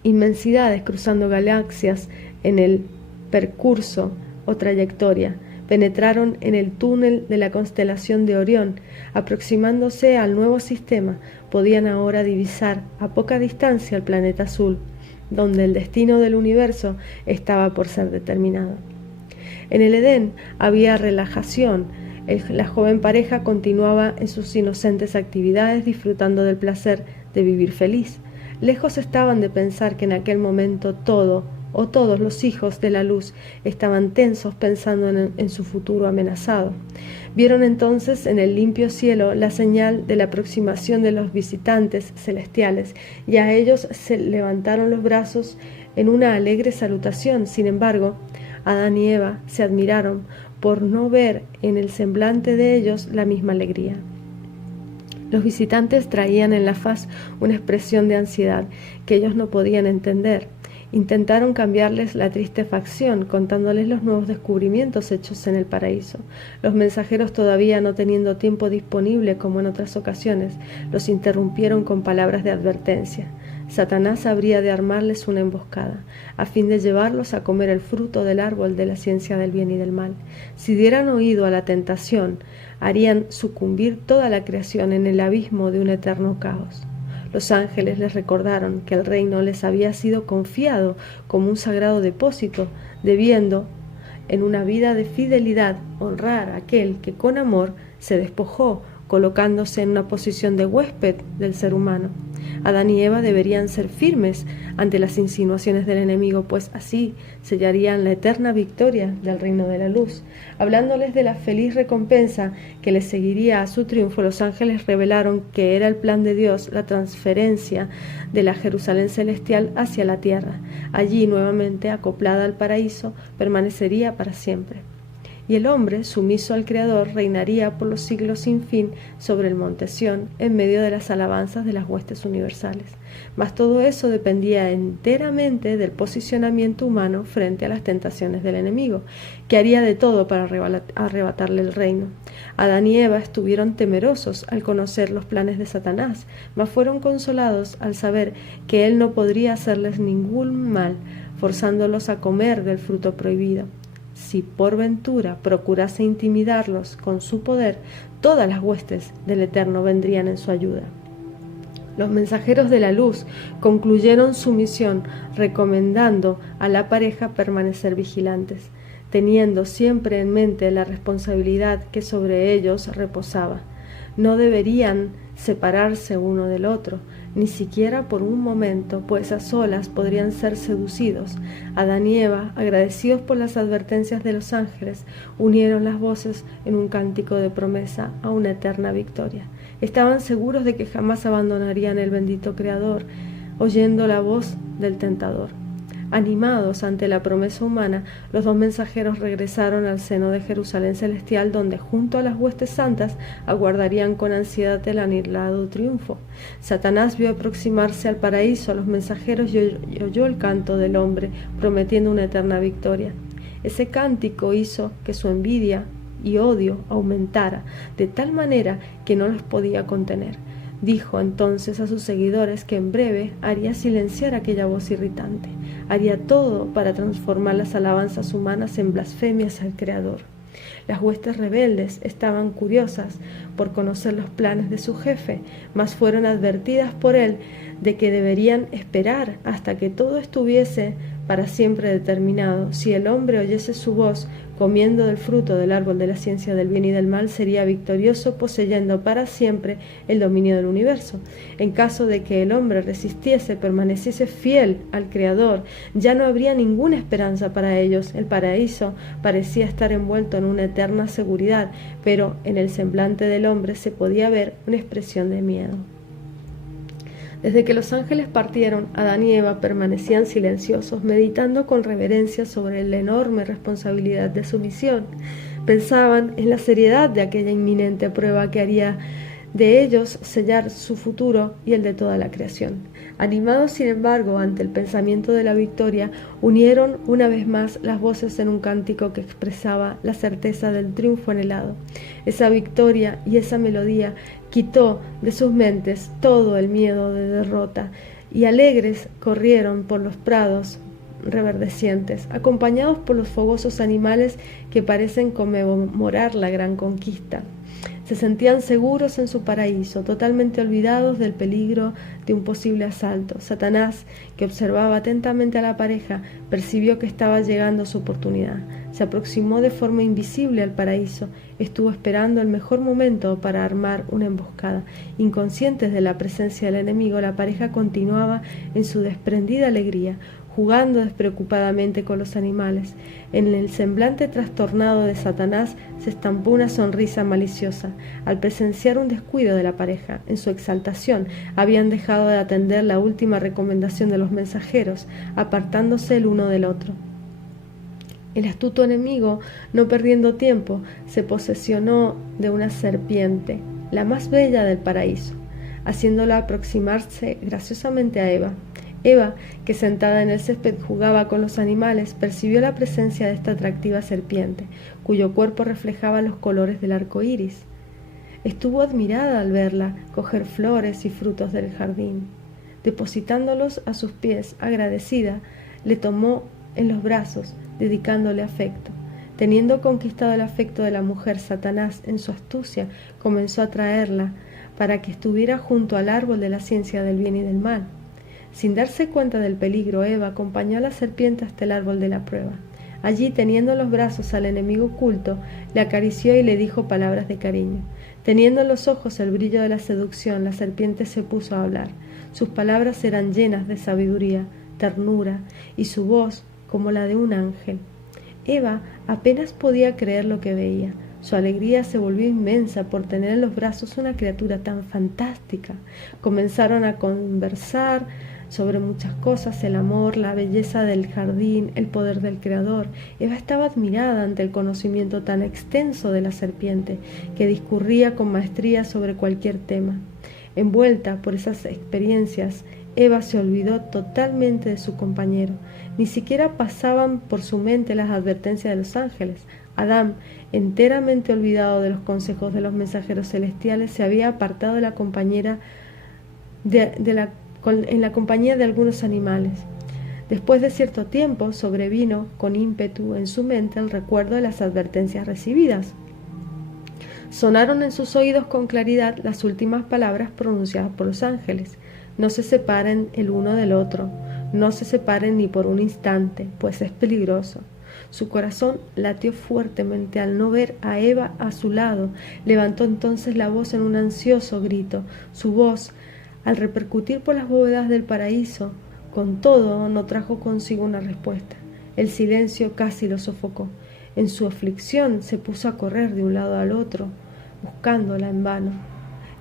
inmensidades, cruzando galaxias en el percurso o trayectoria. Penetraron en el túnel de la constelación de Orión. Aproximándose al nuevo sistema, podían ahora divisar a poca distancia el planeta azul, donde el destino del universo estaba por ser determinado. En el Edén había relajación. La joven pareja continuaba en sus inocentes actividades, disfrutando del placer de vivir feliz. Lejos estaban de pensar que en aquel momento todos los hijos de la luz estaban tensos pensando en su futuro amenazado. Vieron entonces en el limpio cielo la señal de la aproximación de los visitantes celestiales, y a ellos se levantaron los brazos en una alegre salutación. Sin embargo, Adán y Eva se admiraron por no ver en el semblante de ellos la misma alegría. Los visitantes traían en la faz una expresión de ansiedad que ellos no podían entender. Intentaron cambiarles la triste facción, contándoles los nuevos descubrimientos hechos en el paraíso. Los mensajeros, todavía no teniendo tiempo disponible como en otras ocasiones, los interrumpieron con palabras de advertencia. Satanás habría de armarles una emboscada, a fin de llevarlos a comer el fruto del árbol de la ciencia del bien y del mal. Si dieran oído a la tentación, harían sucumbir toda la creación en el abismo de un eterno caos. Los ángeles les recordaron que el reino les había sido confiado como un sagrado depósito, debiendo, en una vida de fidelidad, honrar a aquel que con amor se despojó, colocándose en una posición de huésped del ser humano. Adán y Eva deberían ser firmes ante las insinuaciones del enemigo, pues así sellarían la eterna victoria del reino de la luz. Hablándoles de la feliz recompensa que les seguiría a su triunfo, los ángeles revelaron que era el plan de Dios la transferencia de la Jerusalén celestial hacia la tierra. Allí, nuevamente acoplada al paraíso, permanecería para siempre. Y el hombre, sumiso al Creador, reinaría por los siglos sin fin sobre el monte Sión, en medio de las alabanzas de las huestes universales. Mas todo eso dependía enteramente del posicionamiento humano frente a las tentaciones del enemigo, que haría de todo para arrebatarle el reino. Adán y Eva estuvieron temerosos al conocer los planes de Satanás, mas fueron consolados al saber que él no podría hacerles ningún mal, forzándolos a comer del fruto prohibido. Si por ventura procurase intimidarlos con su poder, todas las huestes del Eterno vendrían en su ayuda. Los mensajeros de la luz concluyeron su misión recomendando a la pareja permanecer vigilantes, teniendo siempre en mente la responsabilidad que sobre ellos reposaba. No deberían separarse uno del otro, ni siquiera por un momento, pues a solas podrían ser seducidos. Adán y Eva, agradecidos por las advertencias de los ángeles, unieron las voces en un cántico de promesa a una eterna victoria. Estaban seguros de que jamás abandonarían el bendito Creador, oyendo la voz del tentador. Animados ante la promesa humana, los 2 mensajeros regresaron al seno de Jerusalén celestial, donde junto a las huestes santas aguardarían con ansiedad el anhelado triunfo. Satanás vio aproximarse al paraíso a los mensajeros y oyó el canto del hombre, prometiendo una eterna victoria. Ese cántico hizo que su envidia y odio aumentara de tal manera que no los podía contener. Dijo entonces a sus seguidores que en breve haría silenciar aquella voz irritante, haría todo para transformar las alabanzas humanas en blasfemias al Creador. Las huestes rebeldes estaban curiosas por conocer los planes de su jefe, mas fueron advertidas por él de que deberían esperar hasta que todo estuviese para siempre determinado. Si el hombre oyese su voz, comiendo del fruto del árbol de la ciencia del bien y del mal, sería victorioso, poseyendo para siempre el dominio del universo. En caso de que el hombre resistiese, permaneciese fiel al Creador, ya no habría ninguna esperanza para ellos. El paraíso parecía estar envuelto en una eterna seguridad, pero en el semblante del hombre se podía ver una expresión de miedo. Desde que los ángeles partieron, Adán y Eva permanecían silenciosos, meditando con reverencia sobre la enorme responsabilidad de su misión. Pensaban en la seriedad de aquella inminente prueba que haría de ellos sellar su futuro y el de toda la creación. Animados, sin embargo, ante el pensamiento de la victoria, unieron una vez más las voces en un cántico que expresaba la certeza del triunfo anhelado. Esa victoria y esa melodía quitó de sus mentes todo el miedo de derrota, y alegres corrieron por los prados reverdecientes, acompañados por los fogosos animales que parecen conmemorar la gran conquista. Se sentían seguros en su paraíso, totalmente olvidados del peligro de un posible asalto. Satanás, que observaba atentamente a la pareja, percibió que estaba llegando su oportunidad. Se aproximó de forma invisible al paraíso. Estuvo esperando el mejor momento para armar una emboscada. Inconscientes de la presencia del enemigo, la pareja continuaba en su desprendida alegría, jugando despreocupadamente con los animales. En el semblante trastornado de Satanás se estampó una sonrisa maliciosa al presenciar un descuido de la pareja. En su exaltación habían dejado de atender la última recomendación de los mensajeros, apartándose el uno del otro. El astuto enemigo, no perdiendo tiempo, se posesionó de una serpiente, la más bella del paraíso, haciéndola aproximarse graciosamente a Eva. Eva, que sentada en el césped jugaba con los animales, percibió la presencia de esta atractiva serpiente, cuyo cuerpo reflejaba los colores del arco iris. Estuvo admirada al verla coger flores y frutos del jardín. Depositándolos a sus pies, agradecida, le tomó en los brazos, dedicándole afecto. Teniendo conquistado el afecto de la mujer, Satanás, en su astucia, comenzó a traerla para que estuviera junto al árbol de la ciencia del bien y del mal. Sin darse cuenta del peligro, Eva acompañó a la serpiente hasta el árbol de la prueba. Allí, teniendo en los brazos al enemigo oculto, le acarició y le dijo palabras de cariño. Teniendo en los ojos el brillo de la seducción, la serpiente se puso a hablar. Sus palabras eran llenas de sabiduría, ternura, y su voz como la de un ángel. Eva apenas podía creer lo que veía. Su alegría se volvió inmensa por tener en los brazos una criatura tan fantástica. Comenzaron a conversar sobre muchas cosas: el amor, la belleza del jardín, el poder del Creador. Eva estaba admirada ante el conocimiento tan extenso de la serpiente, que discurría con maestría sobre cualquier tema. Envuelta por esas experiencias, Eva se olvidó totalmente de su compañero. Ni siquiera pasaban por su mente las advertencias de los ángeles. Adán, enteramente olvidado de los consejos de los mensajeros celestiales, se había apartado de la compañera en la compañía de algunos animales. Después de cierto tiempo, sobrevino con ímpetu en su mente el recuerdo de las advertencias recibidas. Sonaron en sus oídos con claridad las últimas palabras pronunciadas por los ángeles: no se separen el uno del otro, no se separen ni por un instante, pues es peligroso. Su corazón latió fuertemente al no ver a Eva a su lado. Levantó entonces la voz en un ansioso grito. Su voz, al repercutir por las bóvedas del paraíso, con todo, no trajo consigo una respuesta. El silencio casi lo sofocó. En su aflicción se puso a correr de un lado al otro, buscándola en vano.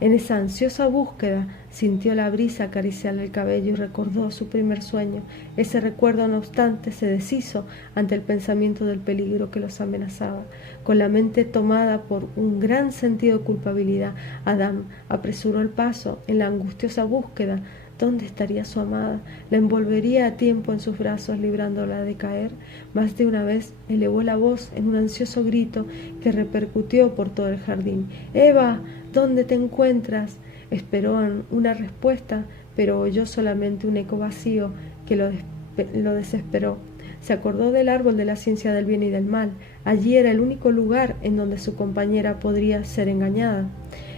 En esa ansiosa búsqueda sintió la brisa acariciarle el cabello y recordó su primer sueño. Ese recuerdo, no obstante, se deshizo ante el pensamiento del peligro que los amenazaba. Con la mente tomada por un gran sentido de culpabilidad, Adán apresuró el paso en la angustiosa búsqueda ¿Dónde estaría su amada? La envolvería a tiempo en sus brazos, librándola de caer. Más de una vez elevó la voz en un ansioso grito que repercutió por todo el jardín. «Eva, ¿dónde te encuentras?». Esperó una respuesta, pero oyó solamente un eco vacío que lo desesperó. Se acordó del árbol de la ciencia del bien y del mal. Allí era el único lugar en donde su compañera podría ser engañada.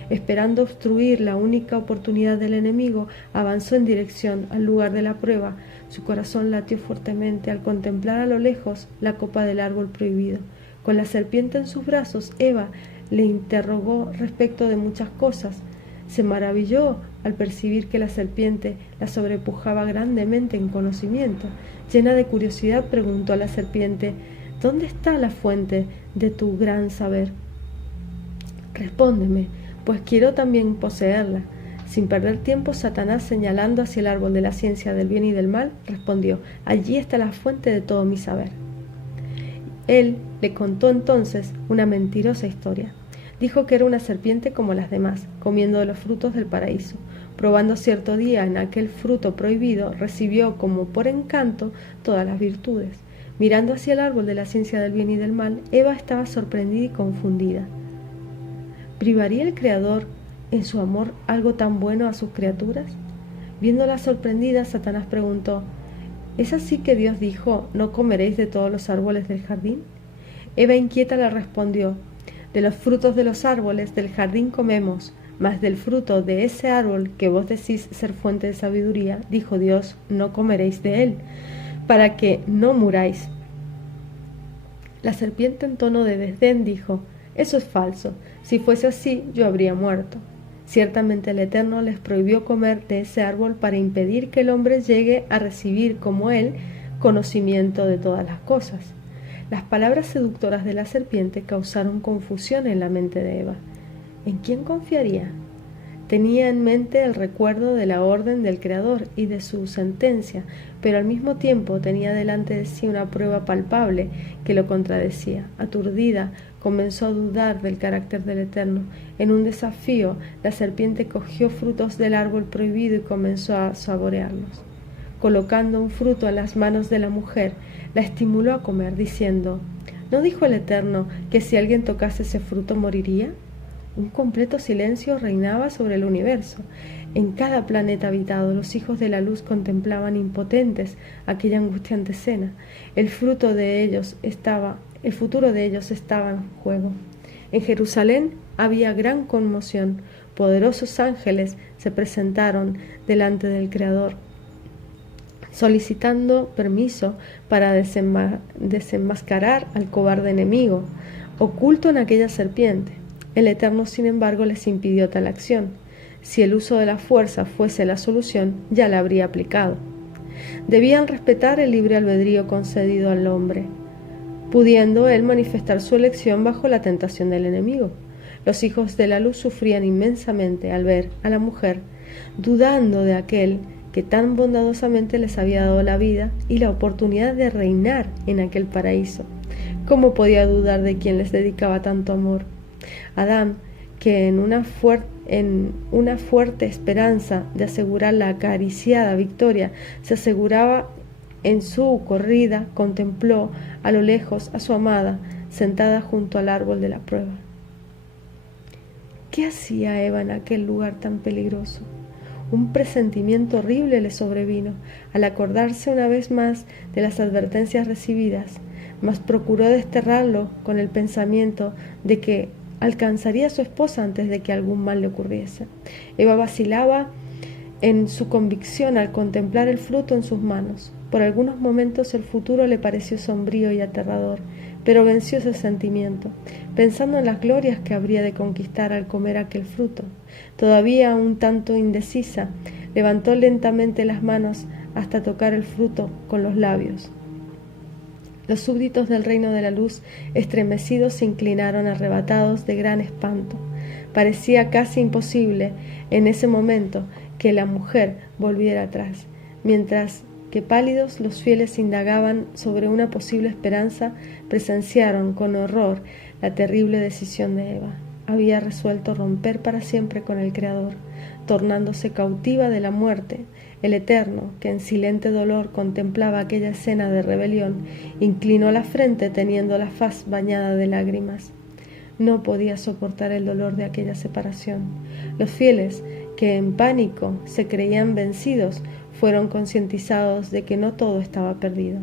Esperando obstruir la única oportunidad del enemigo, avanzó en dirección al lugar de la prueba. Su corazón latió fuertemente al contemplar a lo lejos la copa del árbol prohibido. Con la serpiente en sus brazos, Eva le interrogó respecto de muchas cosas. Se maravilló al percibir que la serpiente la sobrepujaba grandemente en conocimiento. Llena de curiosidad, preguntó a la serpiente: «¿Dónde está la fuente de tu gran saber? Respóndeme, pues quiero también poseerla». Sin perder tiempo, Satanás, señalando hacia el árbol de la ciencia del bien y del mal, respondió: «Allí está la fuente de todo mi saber». Él le contó entonces una mentirosa historia. Dijo que era una serpiente como las demás, comiendo de los frutos del paraíso. Probando cierto día en aquel fruto prohibido, recibió como por encanto todas las virtudes. Mirando hacia el árbol de la ciencia del bien y del mal, Eva estaba sorprendida y confundida. ¿Privaría el Creador en su amor algo tan bueno a sus criaturas? Viéndola sorprendida, Satanás preguntó: ¿Es así que Dios dijo, no comeréis de todos los árboles del jardín? Eva inquieta le respondió: de los frutos de los árboles del jardín comemos, mas del fruto de ese árbol que vos decís ser fuente de sabiduría, dijo Dios, no comeréis de él, para que no muráis. La serpiente, en tono de desdén, dijo: eso es falso, si fuese así yo habría muerto. Ciertamente el Eterno les prohibió comer de ese árbol para impedir que el hombre llegue a recibir como él conocimiento de todas las cosas. Las palabras seductoras de la serpiente causaron confusión en la mente de Eva. ¿En quién confiaría? Tenía en mente el recuerdo de la orden del Creador y de su sentencia, pero al mismo tiempo tenía delante de sí una prueba palpable que lo contradecía. Aturdida, comenzó a dudar del carácter del Eterno. En un desafío, la serpiente cogió frutos del árbol prohibido y comenzó a saborearlos. Colocando un fruto en las manos de la mujer, la estimuló a comer, diciendo: ¿no dijo el Eterno que si alguien tocase ese fruto moriría? Un completo silencio reinaba sobre el universo. En cada planeta habitado, los hijos de la luz contemplaban impotentes aquella angustiante escena. El futuro de ellos estaba en juego. En Jerusalén había gran conmoción. Poderosos ángeles se presentaron delante del Creador, solicitando permiso para desenmascarar al cobarde enemigo, oculto en aquella serpiente. El Eterno, sin embargo, les impidió tal acción. Si el uso de la fuerza fuese la solución, ya la habría aplicado. Debían respetar el libre albedrío concedido al hombre, pudiendo él manifestar su elección bajo la tentación del enemigo. Los hijos de la luz sufrían inmensamente al ver a la mujer, dudando de aquel que tan bondadosamente les había dado la vida y la oportunidad de reinar en aquel paraíso. ¿Cómo podía dudar de quien les dedicaba tanto amor? Adán, que en una fuerte esperanza de asegurar la acariciada victoria, se aseguraba en su corrida, contempló a lo lejos a su amada sentada junto al árbol de la prueba. ¿Qué hacía Eva en aquel lugar tan peligroso? Un presentimiento horrible le sobrevino al acordarse una vez más de las advertencias recibidas, mas procuró desterrarlo con el pensamiento de que alcanzaría a su esposa antes de que algún mal le ocurriese. Eva vacilaba en su convicción al contemplar el fruto en sus manos. Por algunos momentos el futuro le pareció sombrío y aterrador, pero venció ese sentimiento, pensando en las glorias que habría de conquistar al comer aquel fruto. Todavía un tanto indecisa, levantó lentamente las manos hasta tocar el fruto con los labios. Los súbditos del reino de la luz, estremecidos, se inclinaron arrebatados de gran espanto. Parecía casi imposible en ese momento que la mujer volviera atrás, mientras que pálidos los fieles indagaban sobre una posible esperanza, presenciaron con horror la terrible decisión de Eva. Había resuelto romper para siempre con el Creador, tornándose cautiva de la muerte. El Eterno, que en silente dolor contemplaba aquella escena de rebelión, inclinó la frente teniendo la faz bañada de lágrimas. No podía soportar el dolor de aquella separación. Los fieles, que en pánico se creían vencidos, fueron concientizados de que no todo estaba perdido.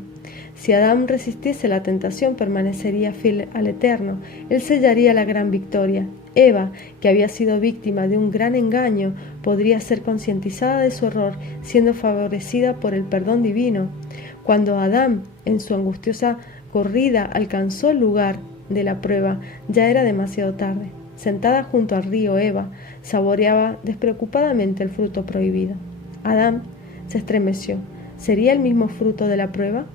Si Adán resistiese la tentación, permanecería fiel al Eterno. Él sellaría la gran victoria. Eva, que había sido víctima de un gran engaño, podría ser concientizada de su error, siendo favorecida por el perdón divino. Cuando Adán, en su angustiosa corrida, alcanzó el lugar de la prueba, ya era demasiado tarde. Sentada junto al río, Eva saboreaba despreocupadamente el fruto prohibido. Adán se estremeció. ¿Sería el mismo fruto de la prueba?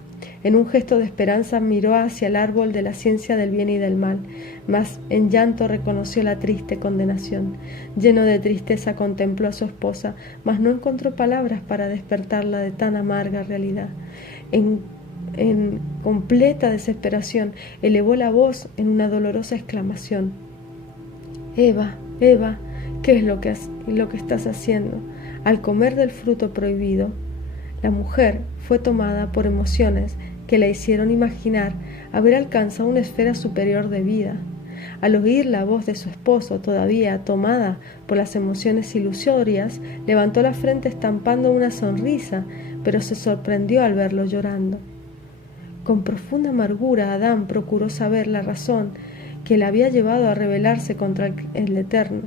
En un gesto de esperanza miró hacia el árbol de la ciencia del bien y del mal, mas en llanto reconoció la triste condenación. Lleno de tristeza contempló a su esposa, mas no encontró palabras para despertarla de tan amarga realidad. En completa desesperación elevó la voz en una dolorosa exclamación. Eva, Eva, ¿qué es lo que estás haciendo? Al comer del fruto prohibido. La mujer fue tomada por emociones que la hicieron imaginar haber alcanzado una esfera superior de vida. Al oír la voz de su esposo, todavía tomada por las emociones ilusorias, levantó la frente estampando una sonrisa, pero se sorprendió al verlo llorando. Con profunda amargura, Adán procuró saber la razón que la había llevado a rebelarse contra el Eterno.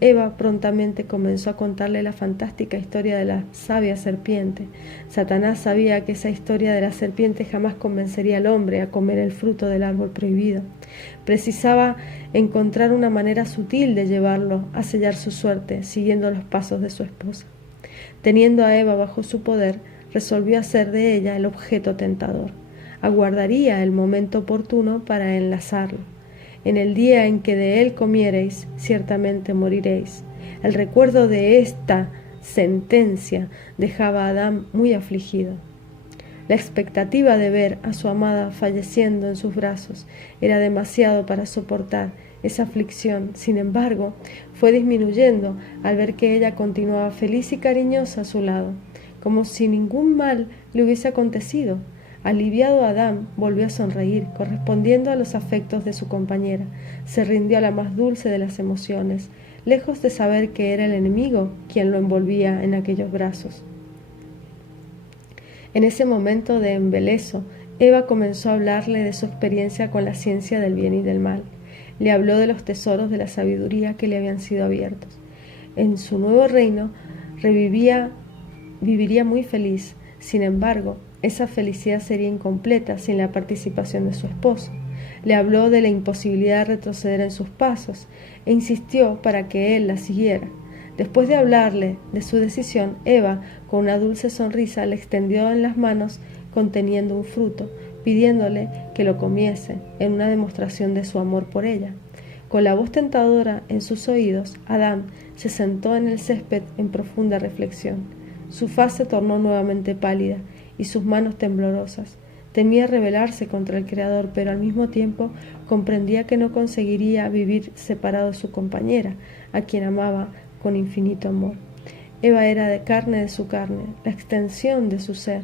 Eva prontamente comenzó a contarle la fantástica historia de la sabia serpiente. Satanás sabía que esa historia de la serpiente jamás convencería al hombre a comer el fruto del árbol prohibido. Precisaba encontrar una manera sutil de llevarlo a sellar su suerte, siguiendo los pasos de su esposa. Teniendo a Eva bajo su poder, resolvió hacer de ella el objeto tentador. Aguardaría el momento oportuno para enlazarlo. En el día en que de él comiereis, ciertamente moriréis. El recuerdo de esta sentencia dejaba a Adán muy afligido. La expectativa de ver a su amada falleciendo en sus brazos era demasiado para soportar esa aflicción. Sin embargo, fue disminuyendo al ver que ella continuaba feliz y cariñosa a su lado, como si ningún mal le hubiese acontecido. Aliviado, Adán volvió a sonreír, correspondiendo a los afectos de su compañera. Se rindió a la más dulce de las emociones, lejos de saber que era el enemigo quien lo envolvía en aquellos brazos. En ese momento de embeleso, Eva comenzó a hablarle de su experiencia con la ciencia del bien y del mal. Le habló de los tesoros de la sabiduría que le habían sido abiertos. En su nuevo reino viviría muy feliz. Sin embargo, esa felicidad sería incompleta sin la participación de su esposo. Le habló de la imposibilidad de retroceder en sus pasos e insistió para que él la siguiera. Después de hablarle de su decisión, Eva, con una dulce sonrisa, le extendió en las manos conteniendo un fruto, pidiéndole que lo comiese en una demostración de su amor por ella. Con la voz tentadora en sus oídos, Adán se sentó en el césped en profunda reflexión. Su faz se tornó nuevamente pálida y sus manos temblorosas. Temía rebelarse contra el Creador, pero al mismo tiempo comprendía que no conseguiría vivir separado de su compañera, a quien amaba con infinito amor. Eva era de su carne, la extensión de su ser.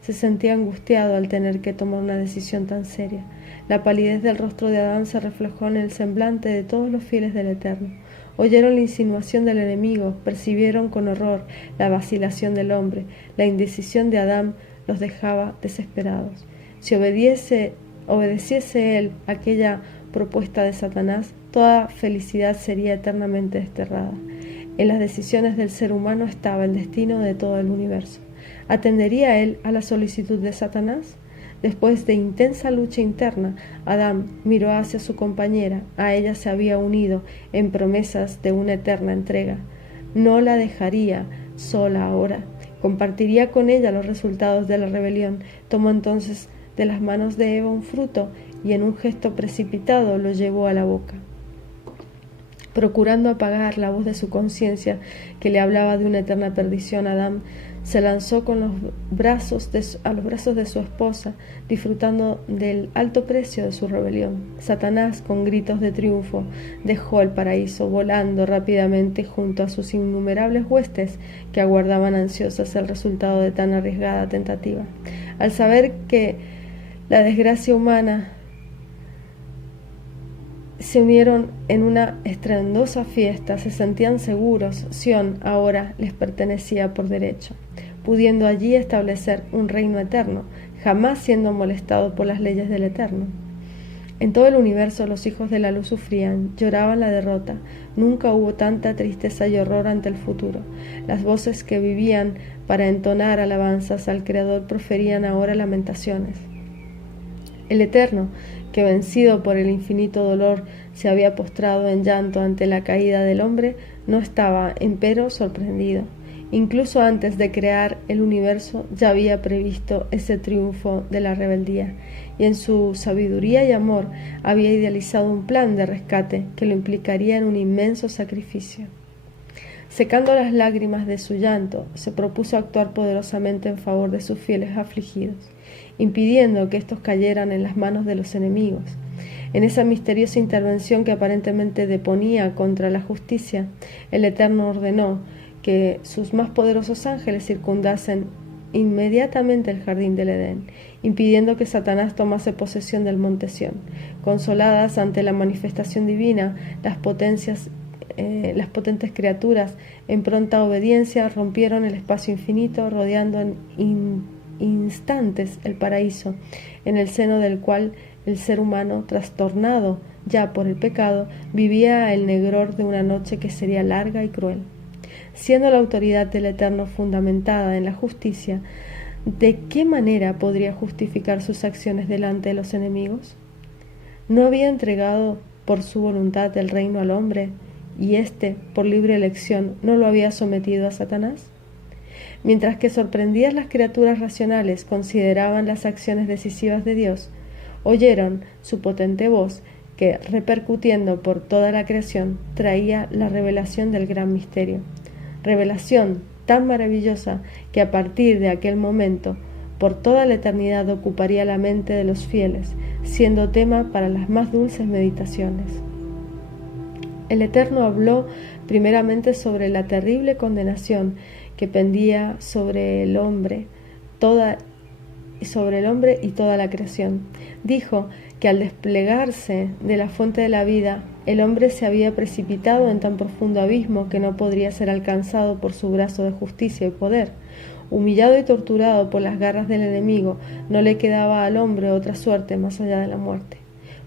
Se sentía angustiado al tener que tomar una decisión tan seria. La palidez del rostro de Adán se reflejó en el semblante de todos los fieles del Eterno. Oyeron la insinuación del enemigo, percibieron con horror la vacilación del hombre. La indecisión de Adán los dejaba desesperados. Si obedeciese él aquella propuesta de Satanás, toda felicidad sería eternamente desterrada. En las decisiones del ser humano estaba el destino de todo el universo. ¿Atendería él a la solicitud de Satanás? Después de intensa lucha interna, Adán miró hacia su compañera. A ella se había unido en promesas de una eterna entrega. No la dejaría sola ahora. Compartiría con ella los resultados de la rebelión. Tomó entonces de las manos de Eva un fruto y en un gesto precipitado lo llevó a la boca. Procurando apagar la voz de su conciencia que le hablaba de una eterna perdición, Adán Se lanzó con a los brazos de su esposa, disfrutando del alto precio de su rebelión. Satanás, con gritos de triunfo, dejó el paraíso, volando rápidamente junto a sus innumerables huestes que aguardaban ansiosas el resultado de tan arriesgada tentativa. Al saber que la desgracia humana se unieron en una estruendosa fiesta, se sentían seguros. Sion ahora les pertenecía por derecho, pudiendo allí establecer un reino eterno, jamás siendo molestado por las leyes del Eterno. En todo el universo los hijos de la luz sufrían, lloraban la derrota. Nunca hubo tanta tristeza y horror ante el futuro. Las voces que vivían para entonar alabanzas al Creador proferían ahora lamentaciones. El Eterno, que vencido por el infinito dolor se había postrado en llanto ante la caída del hombre, no estaba, empero, sorprendido. Incluso antes de crear el universo ya había previsto ese triunfo de la rebeldía, y en su sabiduría y amor había idealizado un plan de rescate que lo implicaría en un inmenso sacrificio. Secando las lágrimas de su llanto, se propuso actuar poderosamente en favor de sus fieles afligidos, impidiendo que éstos cayeran en las manos de los enemigos. En esa misteriosa intervención que aparentemente deponía contra la justicia, el Eterno ordenó que sus más poderosos ángeles circundasen inmediatamente el jardín del Edén, impidiendo que Satanás tomase posesión del monte Sión. Consoladas ante la manifestación divina, las potentes criaturas, en pronta obediencia, rompieron el espacio infinito, rodeando en instantes el paraíso, en el seno del cual el ser humano, trastornado ya por el pecado, vivía el negror de una noche que sería larga y cruel. Siendo la autoridad del Eterno fundamentada en la justicia, ¿de qué manera podría justificar sus acciones delante de los enemigos? ¿No había entregado por su voluntad el reino al hombre, y éste, por libre elección, no lo había sometido a Satanás? Mientras que sorprendidas las criaturas racionales consideraban las acciones decisivas de Dios, oyeron su potente voz que, repercutiendo por toda la creación, traía la revelación del gran misterio. Revelación tan maravillosa que a partir de aquel momento, por toda la eternidad ocuparía la mente de los fieles, siendo tema para las más dulces meditaciones. El Eterno habló primeramente sobre la terrible condenación que pendía sobre el hombre y toda la creación. Dijo que al desplegarse de la fuente de la vida, el hombre se había precipitado en tan profundo abismo que no podría ser alcanzado por su brazo de justicia y poder. Humillado y torturado por las garras del enemigo, no le quedaba al hombre otra suerte más allá de la muerte,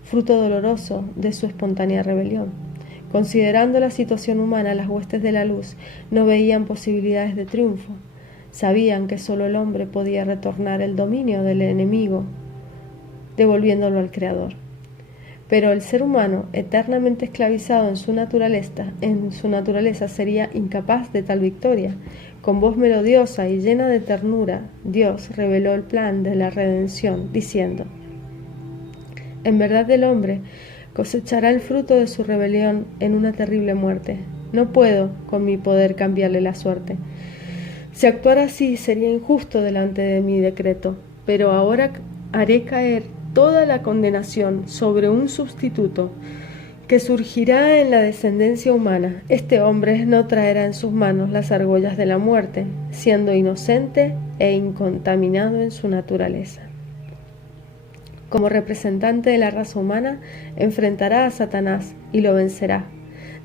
fruto doloroso de su espontánea rebelión. Considerando la situación humana, las huestes de la luz no veían posibilidades de triunfo. Sabían que solo el hombre podía retornar el dominio del enemigo, devolviéndolo al Creador. Pero el ser humano, eternamente esclavizado en su naturaleza, sería incapaz de tal victoria. Con voz melodiosa y llena de ternura, Dios reveló el plan de la redención, diciendo: en verdad el hombre cosechará el fruto de su rebelión en una terrible muerte. No puedo, con mi poder, cambiarle la suerte. Si actuara así, sería injusto delante de mi decreto, pero ahora haré caer toda la condenación sobre un sustituto que surgirá en la descendencia humana. Este hombre no traerá en sus manos las argollas de la muerte, siendo inocente e incontaminado en su naturaleza. Como representante de la raza humana, enfrentará a Satanás y lo vencerá.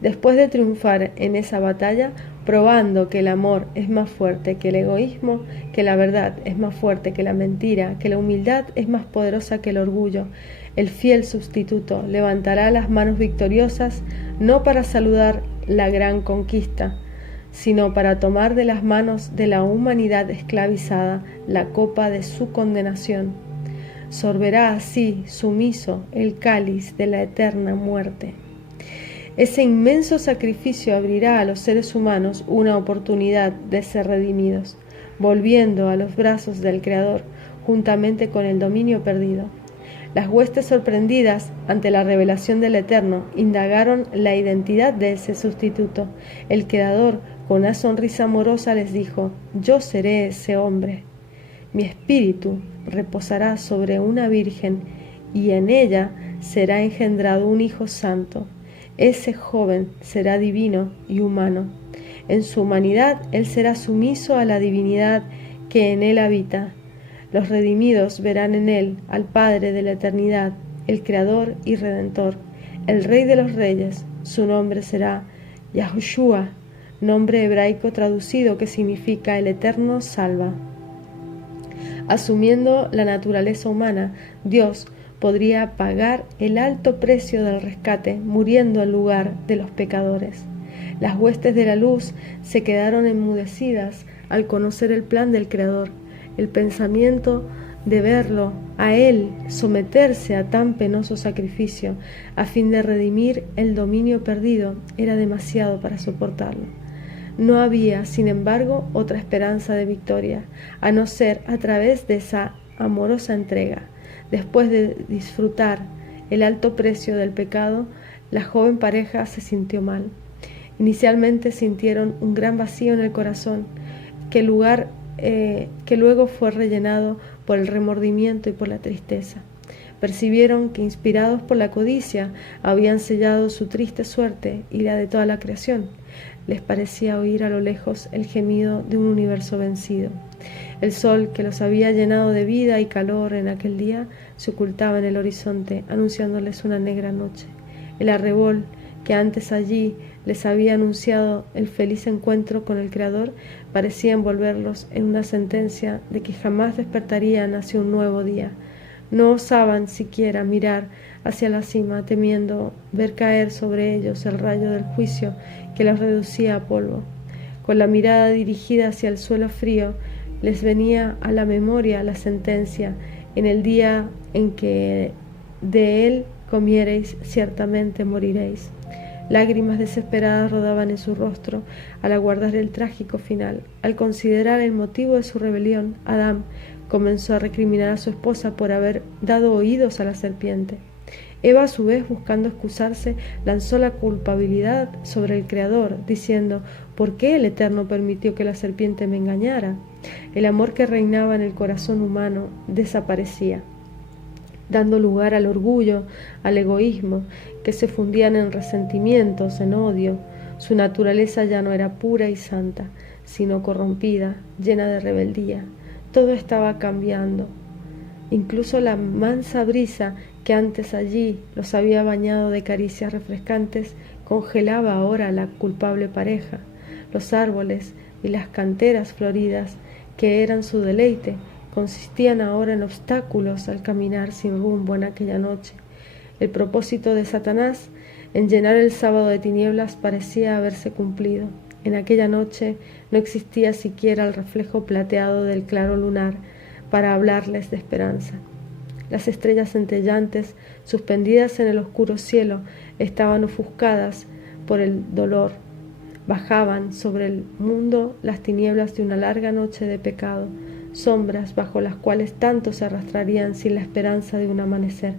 Después de triunfar en esa batalla, probando que el amor es más fuerte que el egoísmo, que la verdad es más fuerte que la mentira, que la humildad es más poderosa que el orgullo, el fiel sustituto levantará las manos victoriosas, no para saludar la gran conquista, sino para tomar de las manos de la humanidad esclavizada la copa de su condenación. Sorberá así, sumiso, el cáliz de la eterna muerte. Ese inmenso sacrificio abrirá a los seres humanos una oportunidad de ser redimidos, volviendo a los brazos del Creador juntamente con el dominio perdido. Las huestes, sorprendidas ante la revelación del Eterno, indagaron la identidad de ese sustituto. El Creador, con una sonrisa amorosa, les dijo: yo seré ese hombre. Mi espíritu reposará sobre una virgen y en ella será engendrado un hijo santo. Ese joven será divino y humano. En su humanidad él será sumiso a la divinidad que en él habita. Los redimidos verán en él al Padre de la eternidad, el Creador y Redentor, el Rey de los Reyes. Su nombre será Yahushua, nombre hebraico traducido que significa el Eterno salva. Asumiendo la naturaleza humana, Dios podría pagar el alto precio del rescate, muriendo en lugar de los pecadores. Las huestes de la luz se quedaron enmudecidas al conocer el plan del Creador. El pensamiento de verlo a él someterse a tan penoso sacrificio a fin de redimir el dominio perdido era demasiado para soportarlo. No había, sin embargo, otra esperanza de victoria, a no ser a través de esa amorosa entrega. Después de disfrutar el alto precio del pecado, la joven pareja se sintió mal. Inicialmente sintieron un gran vacío en el corazón, que luego fue rellenado por el remordimiento y por la tristeza. Percibieron que, inspirados por la codicia, habían sellado su triste suerte y la de toda la creación. Les parecía oír a lo lejos el gemido de un universo vencido. El sol, que los había llenado de vida y calor en aquel día, se ocultaba en el horizonte, anunciándoles una negra noche. El arrebol, que antes allí les había anunciado el feliz encuentro con el Creador, parecía envolverlos en una sentencia de que jamás despertarían hacia un nuevo día. No osaban siquiera mirar hacia la cima, temiendo ver caer sobre ellos el rayo del juicio que los reducía a polvo. Con la mirada dirigida hacia el suelo frío, les venía a la memoria la sentencia: en el día en que de él comiereis, ciertamente moriréis. Lágrimas desesperadas rodaban en su rostro al aguardar el trágico final. Al considerar el motivo de su rebelión, Adán comenzó a recriminar a su esposa por haber dado oídos a la serpiente. Eva, a su vez, buscando excusarse, lanzó la culpabilidad sobre el Creador, diciendo: ¿por qué el Eterno permitió que la serpiente me engañara? El amor que reinaba en el corazón humano desaparecía, dando lugar al orgullo, al egoísmo, que se fundían en resentimientos, en odio. Su naturaleza ya no era pura y santa, sino corrompida, llena de rebeldía. Todo estaba cambiando. Incluso la mansa brisa que antes allí los había bañado de caricias refrescantes congelaba ahora a la culpable pareja. Los árboles y las canteras floridas, que eran su deleite, consistían ahora en obstáculos al caminar sin rumbo en aquella noche. El propósito de Satanás en llenar el sábado de tinieblas parecía haberse cumplido. En aquella noche no existía siquiera el reflejo plateado del claro lunar para hablarles de esperanza. Las estrellas centellantes, suspendidas en el oscuro cielo, estaban ofuscadas por el dolor. Bajaban sobre el mundo las tinieblas de una larga noche de pecado, sombras bajo las cuales tantos se arrastrarían sin la esperanza de un amanecer.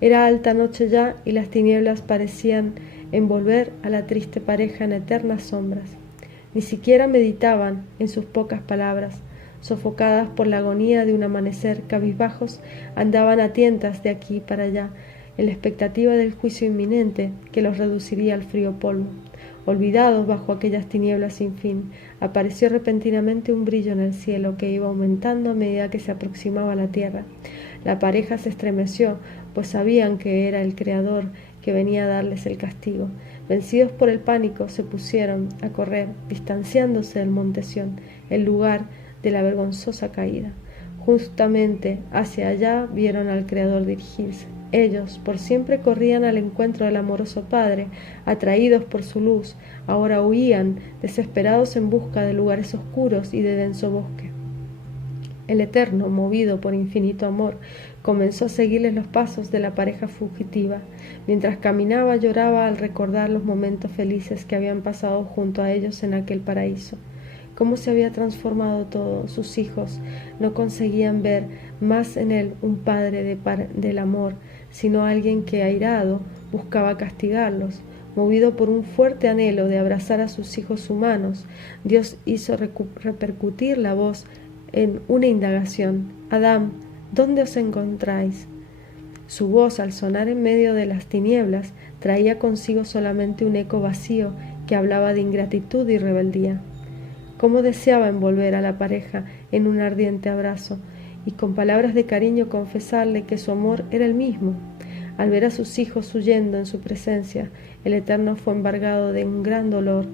Era alta noche ya y las tinieblas parecían envolver a la triste pareja en eternas sombras. Ni siquiera meditaban en sus pocas palabras. Sofocadas por la agonía de un amanecer, cabizbajos, andaban a tientas de aquí para allá, en la expectativa del juicio inminente que los reduciría al frío polvo. Olvidados bajo aquellas tinieblas sin fin, apareció repentinamente un brillo en el cielo que iba aumentando a medida que se aproximaba a la tierra. La pareja se estremeció, pues sabían que era el Creador que venía a darles el castigo. Vencidos por el pánico, se pusieron a correr, distanciándose del monte Sión, el lugar de la vergonzosa caída. Justamente hacia allá vieron al Creador dirigirse. Ellos, por siempre corrían al encuentro del amoroso Padre, atraídos por su luz, ahora huían, desesperados en busca de lugares oscuros y de denso bosque. El Eterno, movido por infinito amor, comenzó a seguirles los pasos de la pareja fugitiva. Mientras caminaba, lloraba al recordar los momentos felices que habían pasado junto a ellos en aquel paraíso. cómo se había transformado todo. Sus hijos no conseguían ver más en él un padre del amor, sino alguien que, airado, buscaba castigarlos. Movido por un fuerte anhelo de abrazar a sus hijos humanos, Dios hizo repercutir la voz en una indagación: Adán, ¿dónde os encontráis? Su voz, al sonar en medio de las tinieblas, traía consigo solamente un eco vacío que hablaba de ingratitud y rebeldía. Cómo deseaba envolver a la pareja en un ardiente abrazo y con palabras de cariño confesarle que su amor era el mismo. Al ver a sus hijos huyendo en su presencia, el Eterno fue embargado de un gran dolor.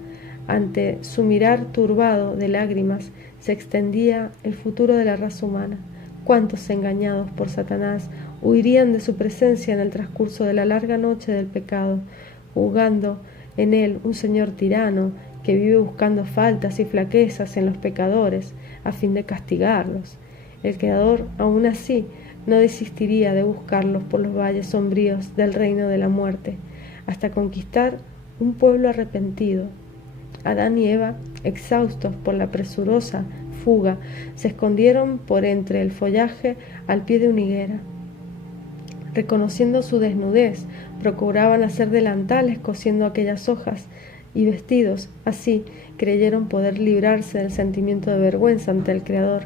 Ante su mirar turbado de lágrimas se extendía el futuro de la raza humana. Cuántos engañados por Satanás huirían de su presencia en el transcurso de la larga noche del pecado, juzgando en él un señor tirano que vive buscando faltas y flaquezas en los pecadores a fin de castigarlos. El Creador, aún así, no desistiría de buscarlos por los valles sombríos del reino de la muerte, hasta conquistar un pueblo arrepentido. Adán y Eva, exhaustos por la presurosa fuga, se escondieron por entre el follaje al pie de una higuera. Reconociendo su desnudez, procuraban hacer delantales cosiendo aquellas hojas y vestidos. Así creyeron poder librarse del sentimiento de vergüenza ante el Creador.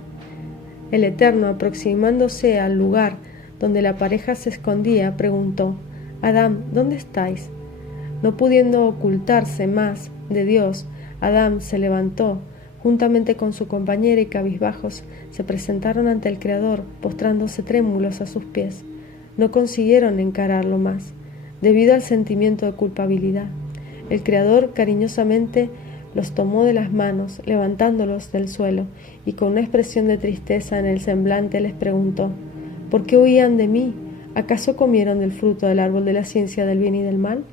El Eterno, aproximándose al lugar donde la pareja se escondía, preguntó: Adán, ¿dónde estáis? No pudiendo ocultarse más de Dios, Adán se levantó, juntamente con su compañera, y cabizbajos se presentaron ante el Creador, postrándose trémulos a sus pies. No consiguieron encararlo más, debido al sentimiento de culpabilidad. El Creador cariñosamente los tomó de las manos, levantándolos del suelo, y con una expresión de tristeza en el semblante les preguntó: ¿por qué huían de mí? ¿Acaso comieron del fruto del árbol de la ciencia del bien y del mal?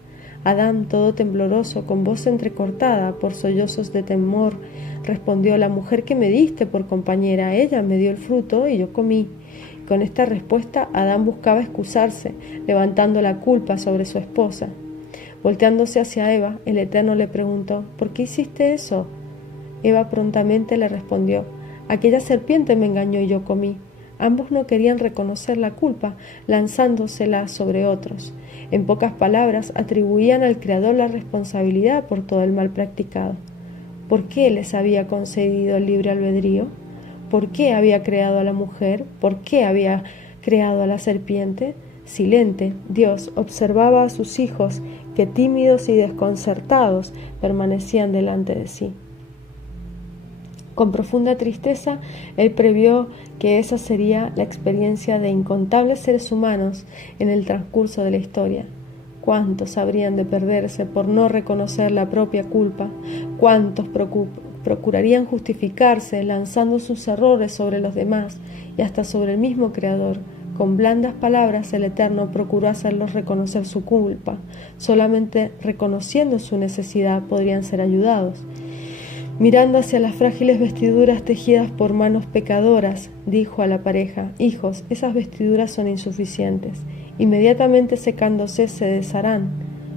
Adán, todo tembloroso, con voz entrecortada por sollozos de temor, respondió: la mujer que me diste por compañera, ella me dio el fruto y yo comí. Con esta respuesta, Adán buscaba excusarse, levantando la culpa sobre su esposa. Volteándose hacia Eva, el Eterno le preguntó: ¿por qué hiciste eso? Eva prontamente le respondió: aquella serpiente me engañó y yo comí. Ambos no querían reconocer la culpa, lanzándosela sobre otros. En pocas palabras, atribuían al Creador la responsabilidad por todo el mal practicado. ¿Por qué les había concedido el libre albedrío? ¿Por qué había creado a la mujer? ¿Por qué había creado a la serpiente? Silente, Dios observaba a sus hijos que, tímidos y desconcertados, permanecían delante de sí. Con profunda tristeza, él previó que esa sería la experiencia de incontables seres humanos en el transcurso de la historia. ¿Cuántos habrían de perderse por no reconocer la propia culpa? ¿Cuántos procurarían justificarse lanzando sus errores sobre los demás y hasta sobre el mismo Creador? Con blandas palabras el Eterno procuró hacerlos reconocer su culpa. Solamente reconociendo su necesidad podrían ser ayudados. Mirando hacia las frágiles vestiduras tejidas por manos pecadoras, dijo a la pareja: hijos, esas vestiduras son insuficientes. Inmediatamente secándose se desharán.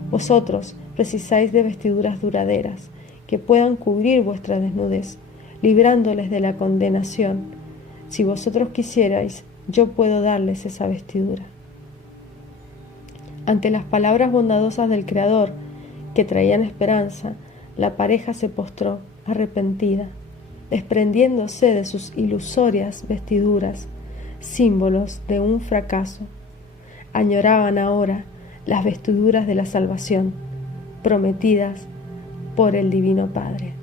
Vosotros precisáis de vestiduras duraderas, que puedan cubrir vuestra desnudez, librándoles de la condenación. Si vosotros quisierais, yo puedo darles esa vestidura. Ante las palabras bondadosas del Creador, que traían esperanza, la pareja se postró, arrepentida, desprendiéndose de sus ilusorias vestiduras, símbolos de un fracaso. Añoraban ahora las vestiduras de la salvación, prometidas por el Divino Padre.